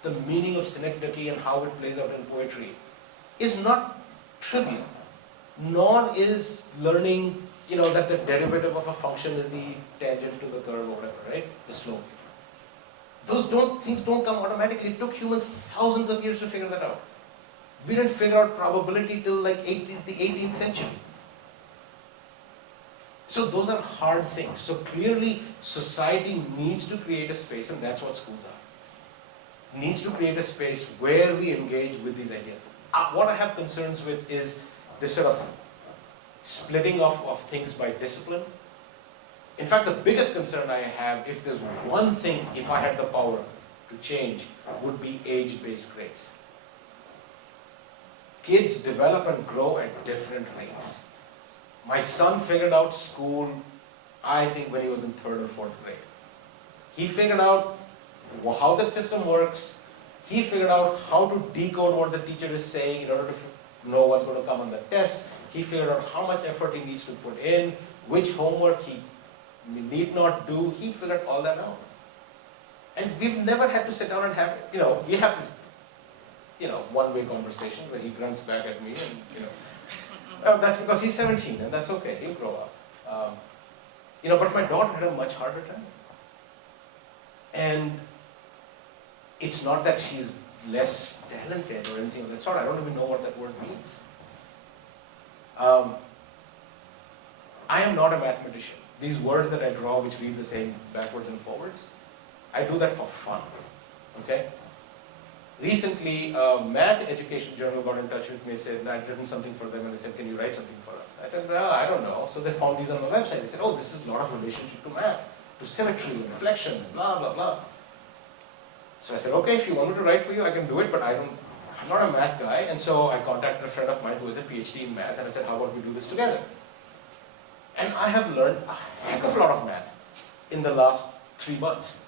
the meaning of synecdoche and how it plays out in poetry is not trivial. Nor is learning, that the derivative of a function is the tangent to the curve or whatever, right? The slope. Those things don't come automatically. It took humans thousands of years to figure that out. We didn't figure out probability till like the 18th century. So those are hard things. So clearly society needs to create a space, and that's what schools are. Needs to create a space where we engage with these ideas. what I have concerns with is this sort of splitting of things by discipline. In fact, the biggest concern I have, if there's one thing, if I had the power to change, would be age-based grades. Kids develop and grow at different rates. My son figured out school, I think, when he was in 3rd or 4th grade. He figured out how that system works. He figured out how to decode what the teacher is saying in order to know what's going to come on the test. He figured out how much effort he needs to put in, which homework he need not do. He figured all that out. And we've never had to sit down and have, we have this, one-way conversation where he grunts back at me and, that's because he's 17 and that's okay, he'll grow up. But my daughter had a much harder time. And it's not that she's less talented or anything of that sort. I don't even know what that word means. I am not a mathematician. These words that I draw, which read the same backwards and forwards, I do that for fun, okay? Recently, a math education journal got in touch with me and said, I'd written something for them, and they said, can you write something for us? I said, well, I don't know. So they found these on the website. They said, oh, this is a lot of relationship to math, to symmetry, and reflection, blah, blah, blah. So I said, okay, if you want me to write for you, I can do it, but I'm not a math guy. And so I contacted a friend of mine who has a PhD in math, and I said, how about we do this together? And I have learned a heck of a lot of math in the last 3 months.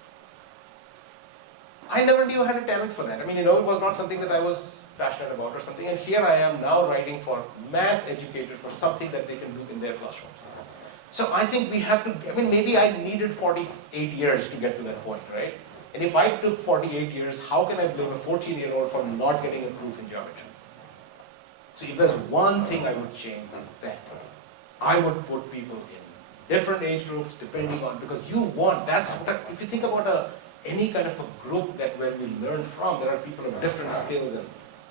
I never knew I had a talent for that. I mean, it was not something that I was passionate about or something. And here I am now writing for math educators for something that they can do in their classrooms. So I think we have to, maybe I needed 48 years to get to that point, right? And if I took 48 years, how can I blame a 14-year-old for not getting a proof in geometry? So if there's one thing I would change, is that I would put people in different age groups depending on, because you want, if you think about any kind of a group that where we learn from, there are people of different skills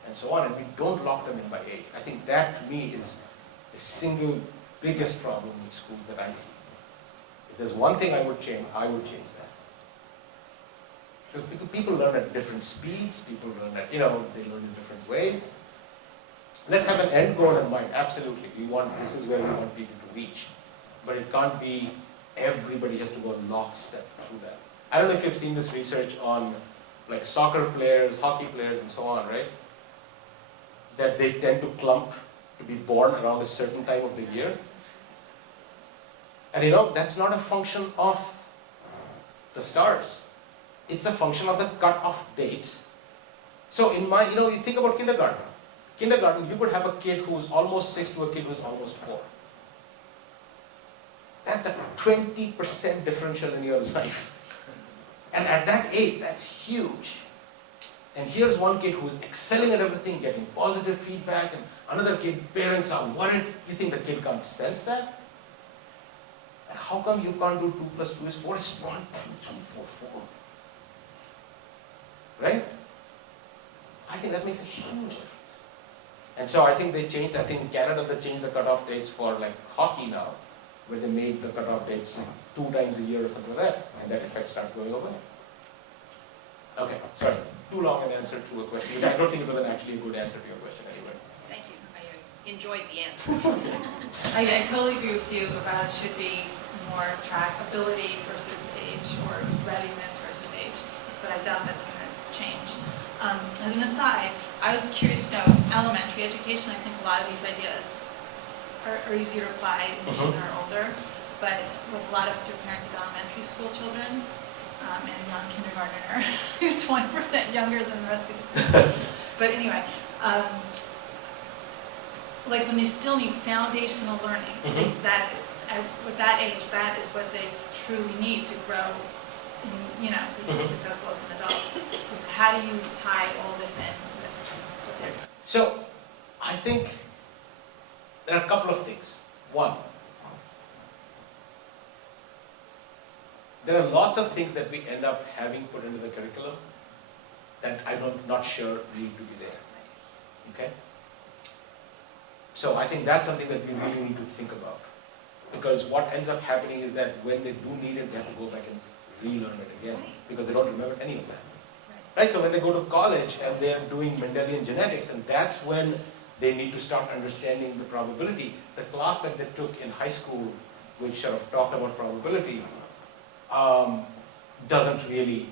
and so on, and we don't lock them in by age. I think that to me is the single biggest problem with schools that I see. If there's one thing I would change that. Because people learn at different speeds, people learn at, they learn in different ways. Let's have an end goal in mind, absolutely. This is where we want people to reach. But it can't be everybody has to go lockstep through that. I don't know if you've seen this research on like soccer players, hockey players, and so on, right? That they tend to clump to be born around a certain time of the year. And that's not a function of the stars. It's a function of the cut-off dates. So you think about kindergarten. Kindergarten, you could have a kid who's almost 6 to a kid who's almost 4. That's a 20% differential in your life. And at that age, that's huge. And here's one kid who's excelling at everything, getting positive feedback, and another kid, parents are worried. You think the kid can't sense that? And how come you can't do 2 plus 2 is 4? It's 1, 2, 3, 4, 4. Right? I think that makes a huge difference. And so I think in Canada they changed the cutoff dates for like hockey now, where they made the cutoff dates like 2 times a year or something like that, and that effect starts going away. Okay, sorry, too long an answer to a question. I don't think it was actually a good answer to your question anyway. Thank you. I enjoyed the answer. I totally agree with you about it should be more track ability versus age or readiness versus age, but I doubt that's going to change. As an aside, I was curious to know, elementary education, I think a lot of these ideas are easier to apply when children are older, but with a lot of us who are parents of elementary school children, and a young kindergartner who's 20% younger than the rest of the but anyway, like when they still need foundational learning, that with that age, that is what they truly need to grow and, be successful as an adult. How do you tie all this in with it? So, I think there are a couple of things. One, there are lots of things that we end up having put into the curriculum that I'm not sure need to be there. Okay? So I think that's something that we really need to think about. Because what ends up happening is that when they do need it, they have to go back and relearn it again. Because they don't remember any of that. right? So when they go to college and they're doing Mendelian genetics, and that's when they need to start understanding the probability. The class that they took in high school, which sort of talked about probability, doesn't really,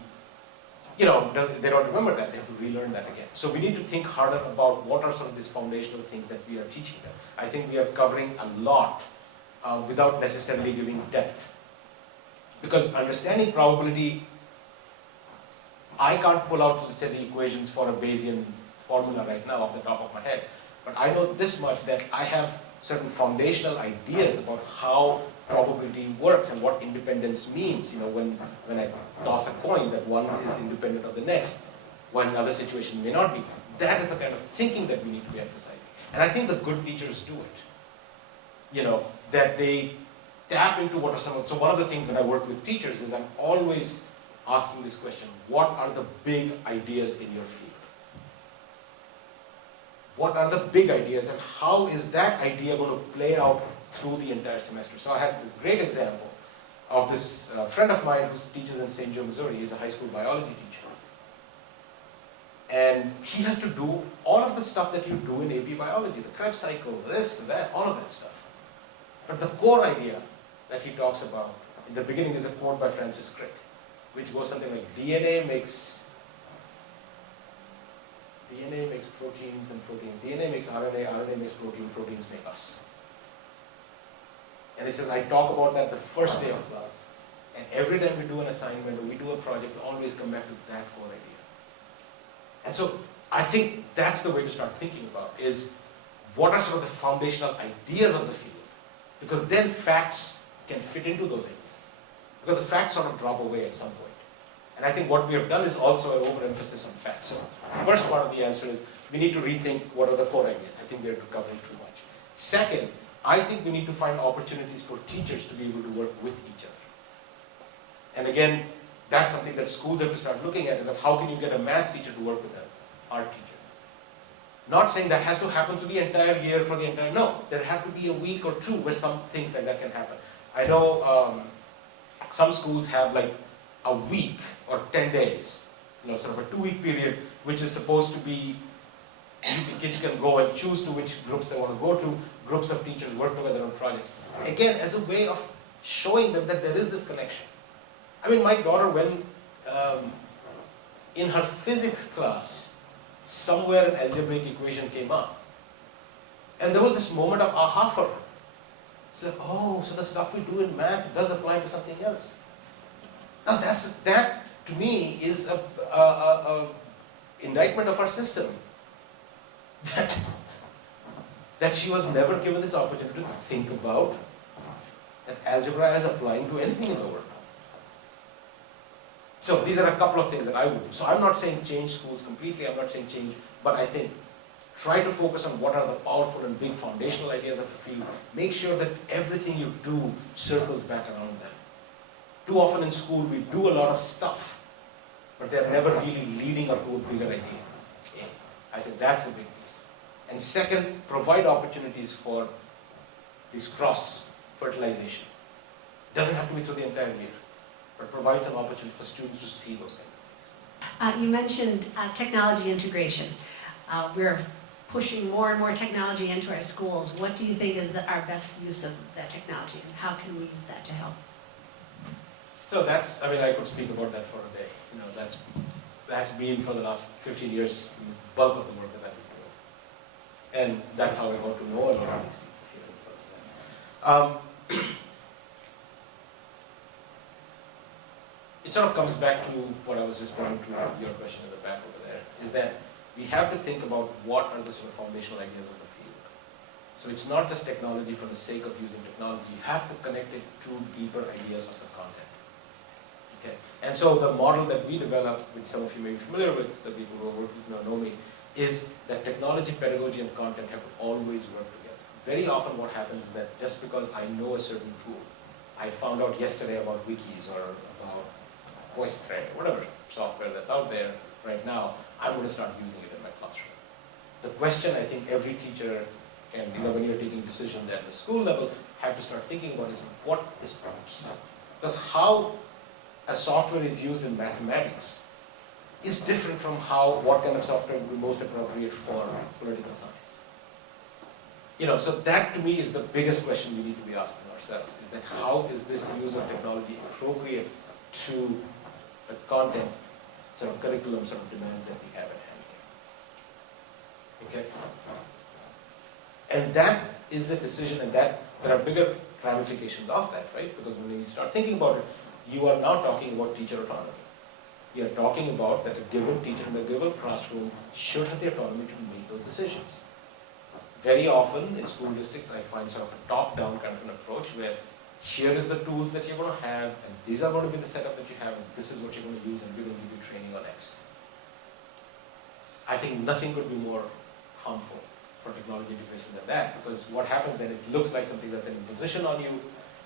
they don't remember that. They have to relearn that again. So we need to think harder about what are sort of these foundational things that we are teaching them. I think we are covering a lot without necessarily giving depth. Because understanding probability, I can't pull out, let's say, the equations for a Bayesian formula right now off the top of my head. But I know this much, that I have certain foundational ideas about how probability works and what independence means. When I toss a coin, that one is independent of the next, while another situation may not be. That is the kind of thinking that we need to be emphasizing. And I think the good teachers do it. That they tap into what are some of, so one of the things when I work with teachers is I'm always asking this question: what are the big ideas in your field? What are the big ideas, and how is that idea going to play out through the entire semester? So I had this great example of this friend of mine who teaches in St. Joe, Missouri. He's a high school biology teacher. And he has to do all of the stuff that you do in AP biology, the Krebs cycle, this, that, all of that stuff. But the core idea that he talks about in the beginning is a quote by Francis Crick, which goes something like, DNA makes proteins and proteins. DNA makes RNA, RNA makes protein, proteins make us. And he says, I talk about that the first day of class. And every time we do an assignment or we do a project, we always come back to that core idea. And so I think that's the way to start thinking about, is what are sort of the foundational ideas of the field? Because then facts can fit into those ideas. Because the facts sort of drop away at some point. And I think what we have done is also an overemphasis on facts. So the first part of the answer is we need to rethink what are the core ideas. I think we're covering too much. Second, I think we need to find opportunities for teachers to be able to work with each other. And again, that's something that schools have to start looking at, is that how can you get a maths teacher to work with an art teacher? Not saying that has to happen through the entire year for the entire, no. There have to be a week or two where some things like that can happen. I know some schools have like a week or 10 days, sort of a 2-week period, which is supposed to be, kids can go and choose to which groups they want to go to, groups of teachers work together on projects. Again, as a way of showing them that there is this connection. I mean, my daughter, when in her physics class, somewhere an algebraic equation came up. And there was this moment of aha for her. It's like, oh, so the stuff we do in math does apply to something else. Now that to me is a indictment of our system. That she was never given this opportunity to think about that algebra as applying to anything in the world. So these are a couple of things that I would do. So I'm not saying change schools completely, I'm not saying change, but I think try to focus on what are the powerful and big foundational ideas of the field. Make sure that everything you do circles back around them. Too often in school we do a lot of stuff, but they're never really leading up to a bigger idea. Okay. I think that's the big piece. And second, provide opportunities for this cross-fertilization. It doesn't have to be through the entire year, but provide some opportunity for students to see those kinds of things. You mentioned technology integration. We're pushing more and more technology into our schools. What do you think is our best use of that technology, and how can we use that to help? So that's, I could speak about that for a day. That's been for the last 15 years the bulk of the work that I've been doing. And that's how I got to know a lot of these people here. It sort of comes back to what I was responding to your question at the back over there, is that we have to think about what are the sort of foundational ideas of the field. So it's not just technology for the sake of using technology, you have to connect it to deeper ideas of the content. Okay. And so the model that we developed, which some of you may be familiar with, the people who work with me or know me, is that technology, pedagogy, and content have to always work together. Very often what happens is that just because I know a certain tool, I found out yesterday about wikis or about VoiceThread, whatever software that's out there right now, I'm going to start using it in my classroom. The question I think every teacher and when you're taking decisions at the school level have to start thinking about is what is key. Because how a software is used in mathematics is different from what kind of software would be most appropriate for political science. So that to me is the biggest question we need to be asking ourselves, is that how is this use of technology appropriate to the content, sort of curriculum sort of demands that we have at hand here. Okay? And that is the decision, and that there are bigger ramifications of that, right? Because when you start thinking about it, you are now talking about teacher autonomy. You are talking about that a given teacher in a given classroom should have the autonomy to make those decisions. Very often in school districts, I find sort of a top-down kind of an approach where here is the tools that you're going to have, and these are going to be the setup that you have, and this is what you're going to use, and we're going to give you training on X. I think nothing could be more harmful for technology integration than that, because what happens then, it looks like something that's an imposition on you,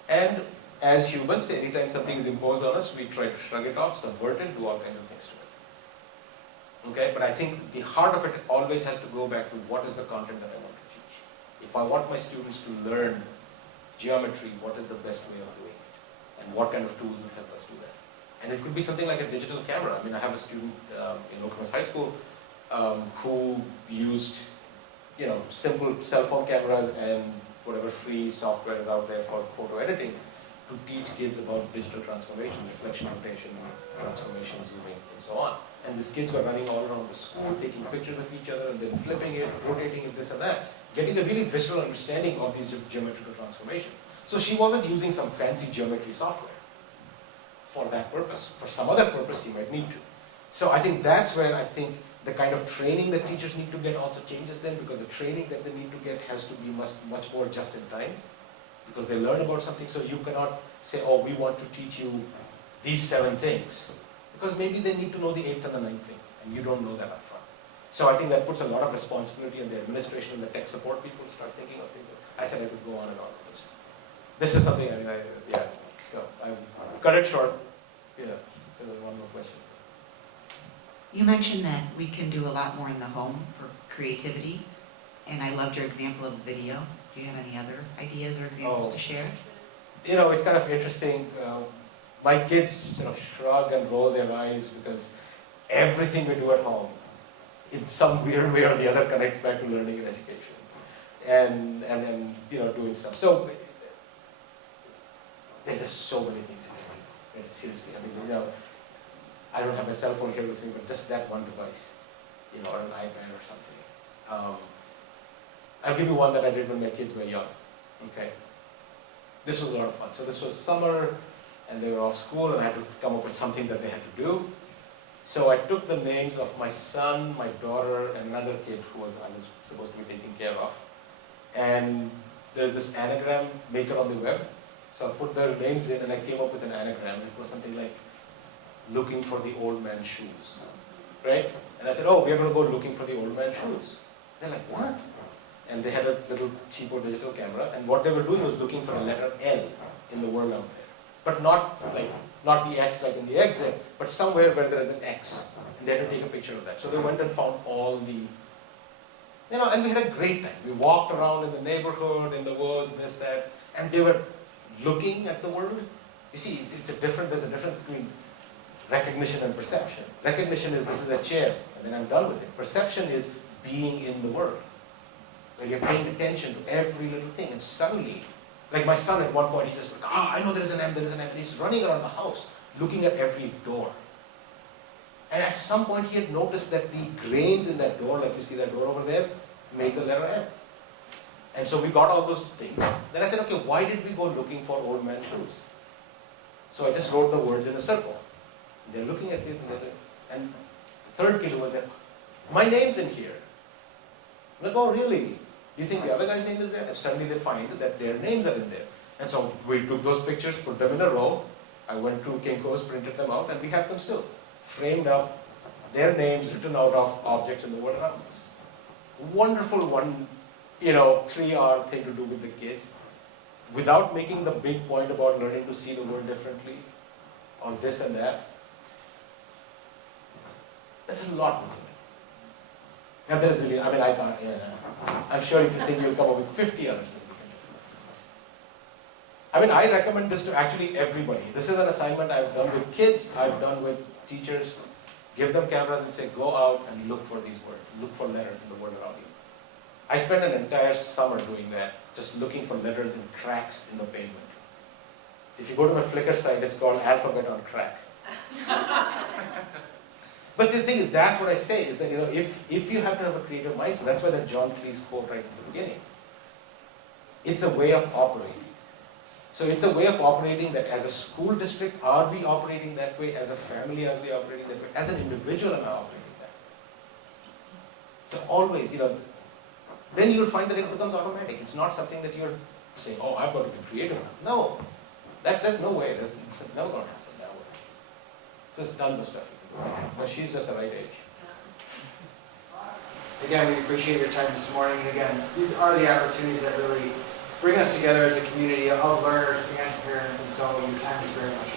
and as humans, anytime something is imposed on us, we try to shrug it off, subvert it, do all kinds of things to it. Okay, but I think the heart of it always has to go back to what is the content that I want to teach. If I want my students to learn geometry, what is the best way of doing it? And what kind of tools would help us do that? And it could be something like a digital camera. I mean, I have a student in Oakland's high school who used, simple cell phone cameras and whatever free software is out there for photo editing to teach kids about digital transformation, reflection, rotation, transformation, zooming, and so on. And these kids were running all around the school, taking pictures of each other, and then flipping it, rotating it, this and that, getting a really visceral understanding of these geometrical transformations. So she wasn't using some fancy geometry software for that purpose. For some other purpose, she might need to. So I think that's where I think the kind of training that teachers need to get also changes then, because the training that they need to get has to be much more just in time, because they learn about something. So you cannot say, oh, we want to teach you these 7 things, because maybe they need to know the 8th and the 9th thing, and you don't know that up front. So I think that puts a lot of responsibility on the administration and the tech support people to start thinking of things. I said I could go on and on with this. This is something, so I cut it short. There's one more question. You mentioned that we can do a lot more in the home for creativity, and I loved your example of a video. Do you have any other ideas or examples to share? It's kind of interesting. My kids sort of shrug and roll their eyes because everything we do at home, in some weird way or the other, connects back to learning and education, and doing stuff. So there's just so many things you can do. Seriously, I mean, I don't have my cell phone here with me, but just that one device, or an iPad or something. I'll give you one that I did when my kids were young. Okay, this was a lot of fun. So this was summer, and they were off school, and I had to come up with something that they had to do. So I took the names of my son, my daughter, and another kid who I was supposed to be taking care of. And there's this anagram maker on the web. So I put their names in, and I came up with an anagram. It was something like, looking for the old man's shoes, right? And I said, oh, we are going to go looking for the old man's shoes. They're like, what? And they had a little cheapo digital camera, and what they were doing was looking for the letter L in the world out there. But not the X like in the exit, but somewhere where there is an X. And they had to take a picture of that. So they went and found all the, and we had a great time. We walked around in the neighborhood, in the woods, this, that, and they were looking at the world. You see, there's a difference between recognition and perception. Recognition is, this is a chair, and then I'm done with it. Perception is being in the world, where you're paying attention to every little thing, and suddenly, like my son at one point, he says, I know there is an M, and he's running around the house, looking at every door. And at some point, he had noticed that the grains in that door, like you see that door over there, made the letter M. And so we got all those things. Then I said, okay, why did we go looking for old man's shoes? So I just wrote the words in a circle. They're looking at this, and the third kid was there, my name's in here. I'm like, oh, really? Do you think the other guy's name is there? And suddenly they find that their names are in there. And so we took those pictures, put them in a row. I went to Kinko's, printed them out, and we have them still framed up, their names written out of objects in the world around us. Wonderful 3-hour thing to do with the kids, without making the big point about learning to see the world differently, or this and that. There's a lot more to it. And there's really, I can't, I'm sure if you think you'll come up with 50 other things you can do. I recommend this to actually everybody. This is an assignment I've done with kids, I've done with teachers. Give them cameras and say, go out and look for these words, look for letters in the world around you. I spent an entire summer doing that, just looking for letters in cracks in the pavement. So if you go to my Flickr site, it's called Alphabet on Crack. But the thing is, that's what I say, is that, if you have to have a creative mindset, that's why that John Cleese quote right at the beginning. It's a way of operating. So it's a way of operating that as a school district, are we operating that way? As a family, are we operating that way? As an individual, am I operating that way? So always, then you'll find that it becomes automatic. It's not something that you're saying, oh, I've got to be creative. No, there's no way. There's never going to happen that way. So there's tons of stuff you can do. But she's just the right age. Again, we appreciate your time this morning. And again, these are the opportunities that really bring us together as a community of learners and parents, and so your time is very much